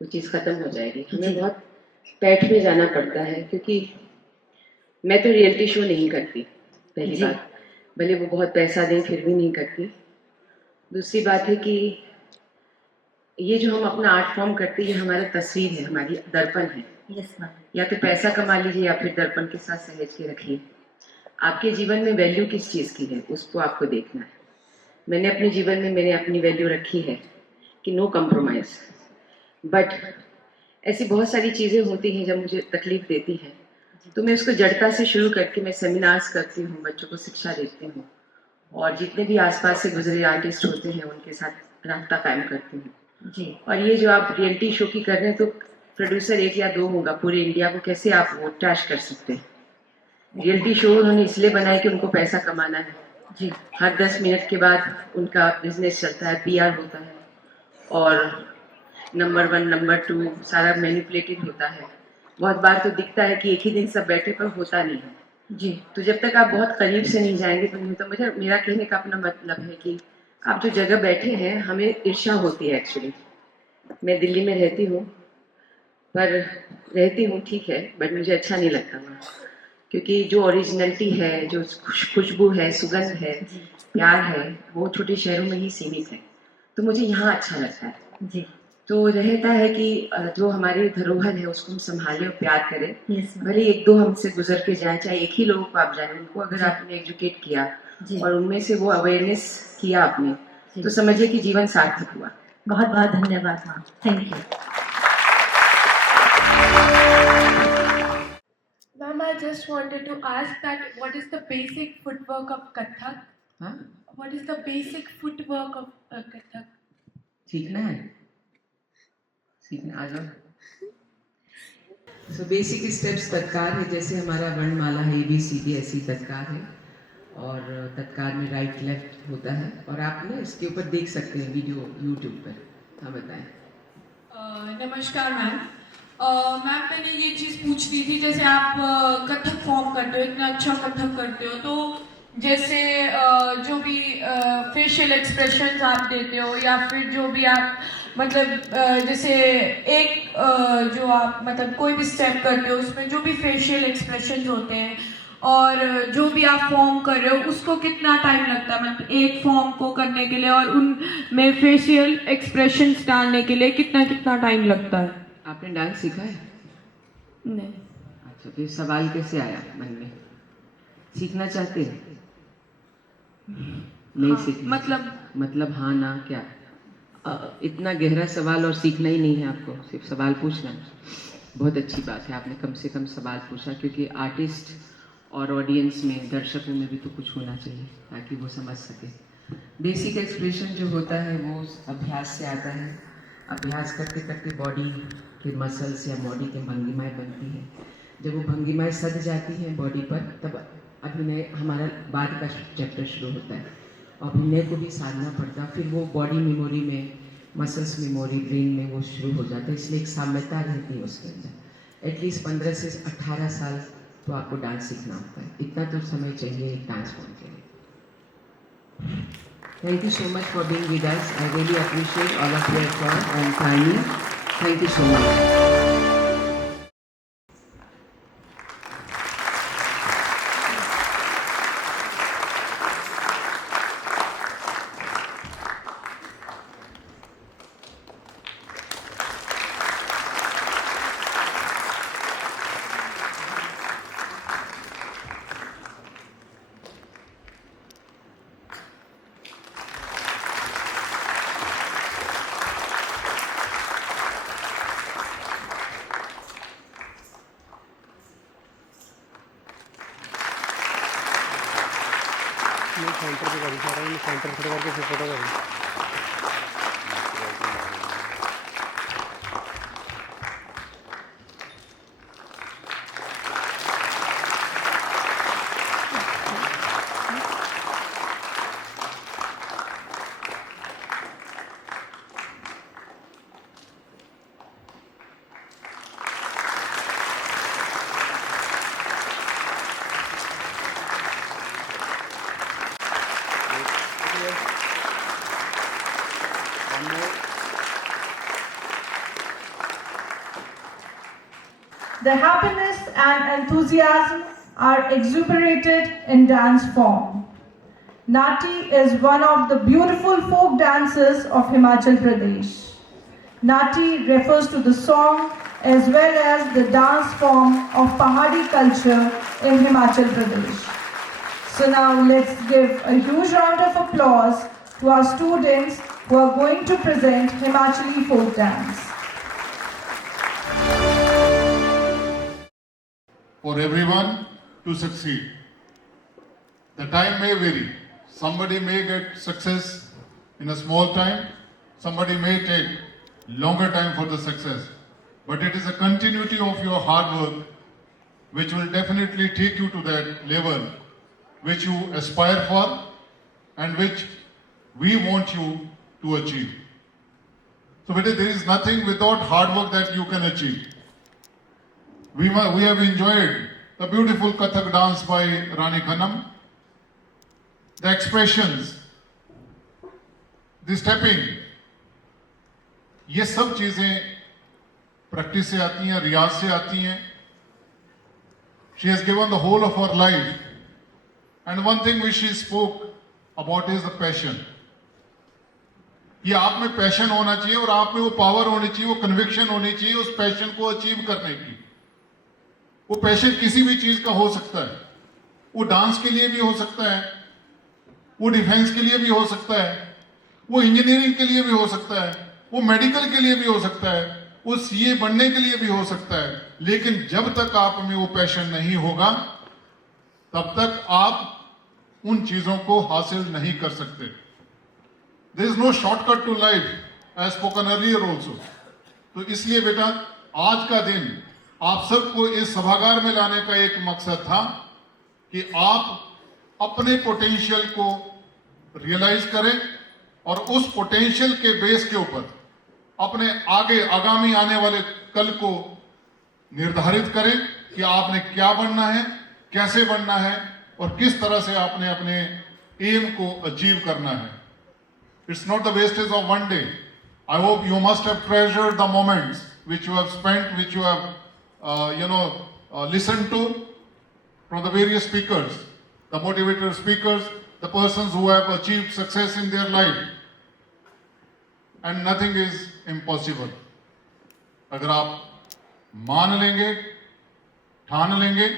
वो चीज़ खत्म हो जाएगी। हमें बहुत पैठ में जाना पड़ता है, क्योंकि मैं तो रियलिटी शो नहीं करती, पहली बात, भले वो बहुत पैसा दें फिर भी नहीं करती। दूसरी बात है कि ये जो हम अपना आर्ट फॉर्म करते हैं ये हमारा तस्वीर है, हमारी दर्पण है। या तो पैसा कमा लीजिए या फिर दर्पण के साथ सहेज के रखिए। आपके जीवन में वैल्यू किस चीज़ की है उसको आपको देखना है। मैंने अपने जीवन में मैंने अपनी वैल्यू रखी है कि नो कम्प्रोमाइज़, बट ऐसी बहुत सारी चीज़ें होती हैं जब मुझे तकलीफ देती है तो मैं उसको जड़ता से शुरू करके मैं सेमिनार्स करती हूँ, बच्चों को शिक्षा देती हूँ और जितने भी आसपास से गुजरे आर्टिस्ट होते हैं उनके साथ रास्ता कायम करती हूँ जी। और ये जो आप रियलिटी शो की कर रहे हैं तो प्रोड्यूसर 1 या 2 होगा, पूरे इंडिया को कैसे आप वो ट्रैश कर सकते हैं? रियलिटी शो उन्होंने इसलिए बनाया कि उनको पैसा कमाना है जी। हर 10 मिनट के बाद उनका बिजनेस चलता है, PR होता है और नंबर 1 नंबर 2 सारा मैनिपुलेटेड होता है। बहुत बार तो दिखता है कि एक ही दिन सब बैठे पर होता नहीं है जी। तो जब तक आप बहुत करीब से नहीं जाएंगे तो नहीं। तो मुझे मेरा कहने का अपना मतलब है कि आप जो जगह बैठे हैं हमें ईर्ष्या होती है एक्चुअली। मैं दिल्ली में रहती हूँ ठीक है, बट मुझे अच्छा नहीं लगता वहाँ, क्योंकि जो ओरिजिनलिटी है, जो खुशबू है, सुगंध है, प्यार है, वो छोटे शहरों में ही सीमित है। तो मुझे यहाँ अच्छा लगता है जी। तो रहता है कि जो हमारी धरोहर है उसको हम संभालें और प्यार करें। भले 1-2 हमसे गुजर के जाए, चाहे एक ही लोगों को आप जाने, उनको अगर आपने एजुकेट किया और उनमें से वो अवेयरनेस किया आपने, तो समझिए कि जीवन सार्थक हुआ। बहुत बहुत धन्यवाद ma'am, thank you. Ma'am, I just wanted to ask that what is the basic footwork of Kathak? हाँ? What is the basic footwork of Kathak? सीखना है, सीखना आ जाओ। सो बेसिक स्टेप्स तत्कार है, जैसे हमारा वर्णमाला है ABCD, ऐसी तत्कार है और तत्कार में राइट लेफ्ट होता है और आप ना इसके ऊपर देख सकते हैं वीडियो YouTube पर। हाँ बताएं। नमस्कार मैम। मैम मैंने ये चीज़ पूछ रही थी, जैसे आप कथक फॉर्म करते हो, इतना अच्छा कथक करते हो, तो जैसे जो भी फेशियल एक्सप्रेशंस आप देते हो या फिर जो भी आप मतलब जैसे एक जो आप मतलब कोई भी स्टेप करते हो उसमें जो भी फेशियल एक्सप्रेशंस होते हैं और जो भी आप फॉर्म कर रहे हो उसको कितना टाइम लगता है, मतलब एक फॉर्म को करने के लिए और उनमें फेशियल एक्सप्रेशंस डालने के लिए कितना टाइम लगता है? आपने डांस सीखा है? नहीं। अच्छा, तो सवाल कैसे आया मन में? सीखना चाहते हैं? नहीं हाँ, सीखना मतलब हाँ ना क्या? इतना गहरा सवाल और सीखना ही नहीं है आपको, सिर्फ सवाल पूछना। बहुत अच्छी बात है, आपने कम से कम सवाल पूछा, क्योंकि आर्टिस्ट और ऑडियंस में, दर्शकों में भी तो कुछ होना चाहिए ताकि वो समझ सके। बेसिक एक्सप्रेशन जो होता है वो अभ्यास से आता है। अभ्यास करते करते बॉडी के मसल्स या बॉडी के भंगिमाएँ बनती हैं। जब वो भंगिमाएँ सज जाती हैं बॉडी पर, तब अभिनय हमारा बाद का चैप्टर शुरू होता है। अभिनय को भी साधना पड़ता है, फिर वो बॉडी मेमोरी में, मसल्स मेमोरी, ब्रेन में वो शुरू हो जाता है। इसलिए एक साम्यता रहती है उसके अंदर। एटलीस्ट 15 से 18 साल तो आपको डांस सीखना होता है। इतना तो समय चाहिए एक डांस फॉर्म के लिए। Thank you so much for being with us. I really appreciate all of your effort and timing. Thank you so much. The happiness and enthusiasm are exuberated in dance form. Nati is one of the beautiful folk dances of Himachal Pradesh. Nati refers to the song as well as the dance form of Pahadi culture in Himachal Pradesh. So now let's give a huge round of applause to our students who are going to present Himachali folk dance. For everyone to succeed, the time may vary. Somebody may get success in a small time, somebody may take longer time for the success. But it is a continuity of your hard work which will definitely take you to that level which you aspire for and which we want you to achieve. So there is nothing without hard work that you can achieve. We have enjoyed the beautiful Kathak dance by Rani Khanam, the expressions, the stepping, ये सब चीजें practice से आती हैं, रियाज से आती हैं. She has given the whole of her life, and one thing which she spoke about is the passion. ये आप में पैशन होना चाहिए और आप में वो पावर होनी चाहिए, वो कन्विक्शन होनी चाहिए उस पैशन को अचीव करने की. वो पैशन किसी भी चीज का हो सकता है. वो डांस के लिए भी हो सकता है, वो डिफेंस के लिए भी हो सकता है, वो इंजीनियरिंग के लिए भी हो सकता है, वो मेडिकल के लिए भी हो सकता है, वो सीए बनने के लिए भी हो सकता है. लेकिन जब तक आप में वो पैशन नहीं होगा तब तक आप उन चीजों को हासिल नहीं कर सकते. There is no shortcut to life, as spoken earlier also. तो इसलिए बेटा आज का दिन आप सबको इस सभागार में लाने का एक मकसद था कि आप अपने पोटेंशियल को रियलाइज करें और उस पोटेंशियल के बेस के ऊपर अपने आगे आगामी आने वाले कल को निर्धारित करें कि आपने क्या बनना है, कैसे बनना है और किस तरह से आपने अपने एम को अचीव करना है. It's not the wastage of one day. I hope you must have treasured the moments which you have spent, which you have listened to from the various speakers, the motivated speakers, the persons who have achieved success in their life. And nothing is impossible. अगर आप मान लेंगे, ठान लेंगे,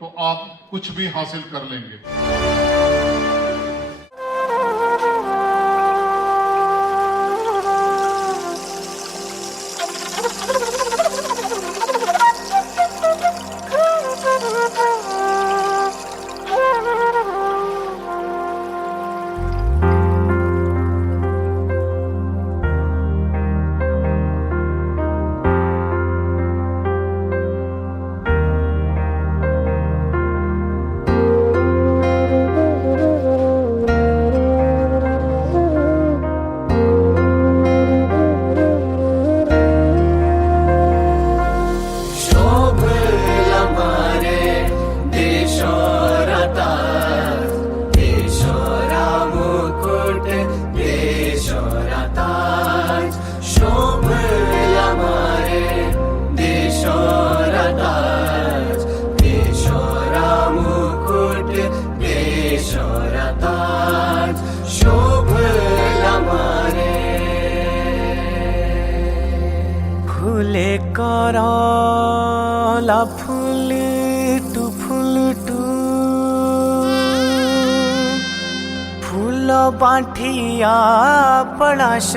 तो आप कुछ भी हासिल कर लेंगे. करला फूल टू फूल बाठिया पड़ाश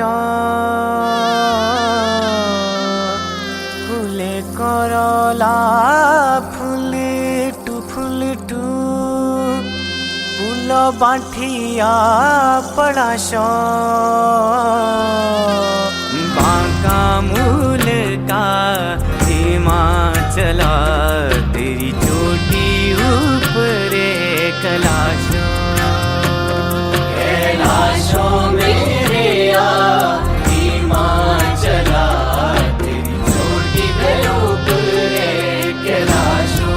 फूले करला फूल टू फूल बांठिया पड़ाशो बांका मूल का हिमाचला तेरी चोटी ऊपरे कैलाशो कैलाशो मेरे हिमाचला तेरी चोटी पे ऊपरे कैलाशो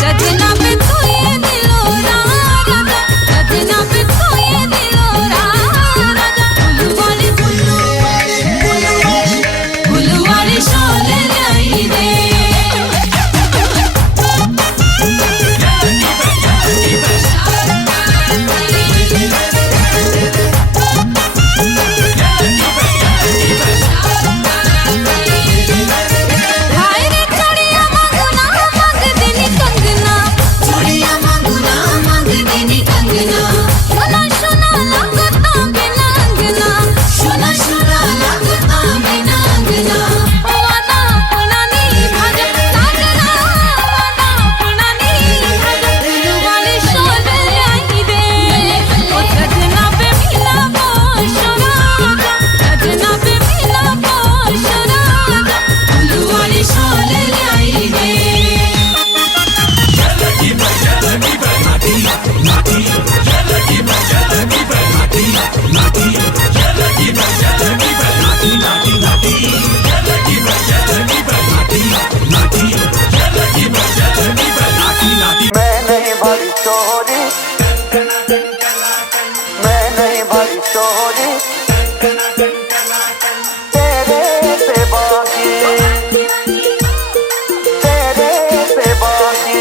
सजना पे तो ये दिलो राजा, सजना पे तो ये दिलो शोहरी, मैं नहीं भाई शोहरी, तेरे से बाकी, तेरे से बाकी।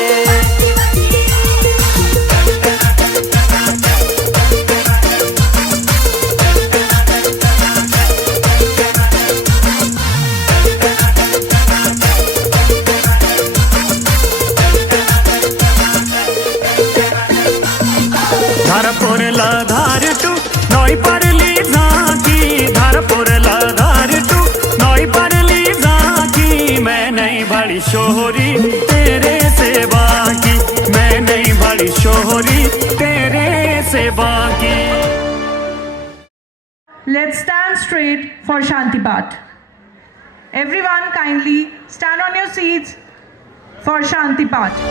धारपुर लाधार टू नई परली झांकी, धारपुर लाधार टू नई परली झांकी। मैं नहीं बड़ी शोहरी तेरे से बाकी, मैं नहीं बड़ी शोहरी तेरे से बाकी। Let's stand straight for Shanti Path. Everyone kindly stand on your seats for Shanti Path.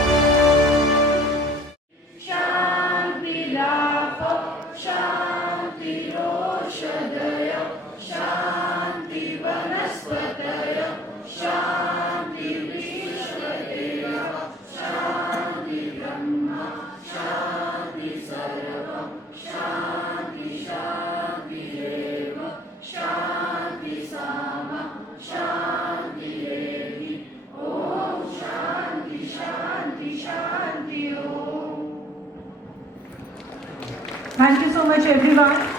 Thank you so much everyone.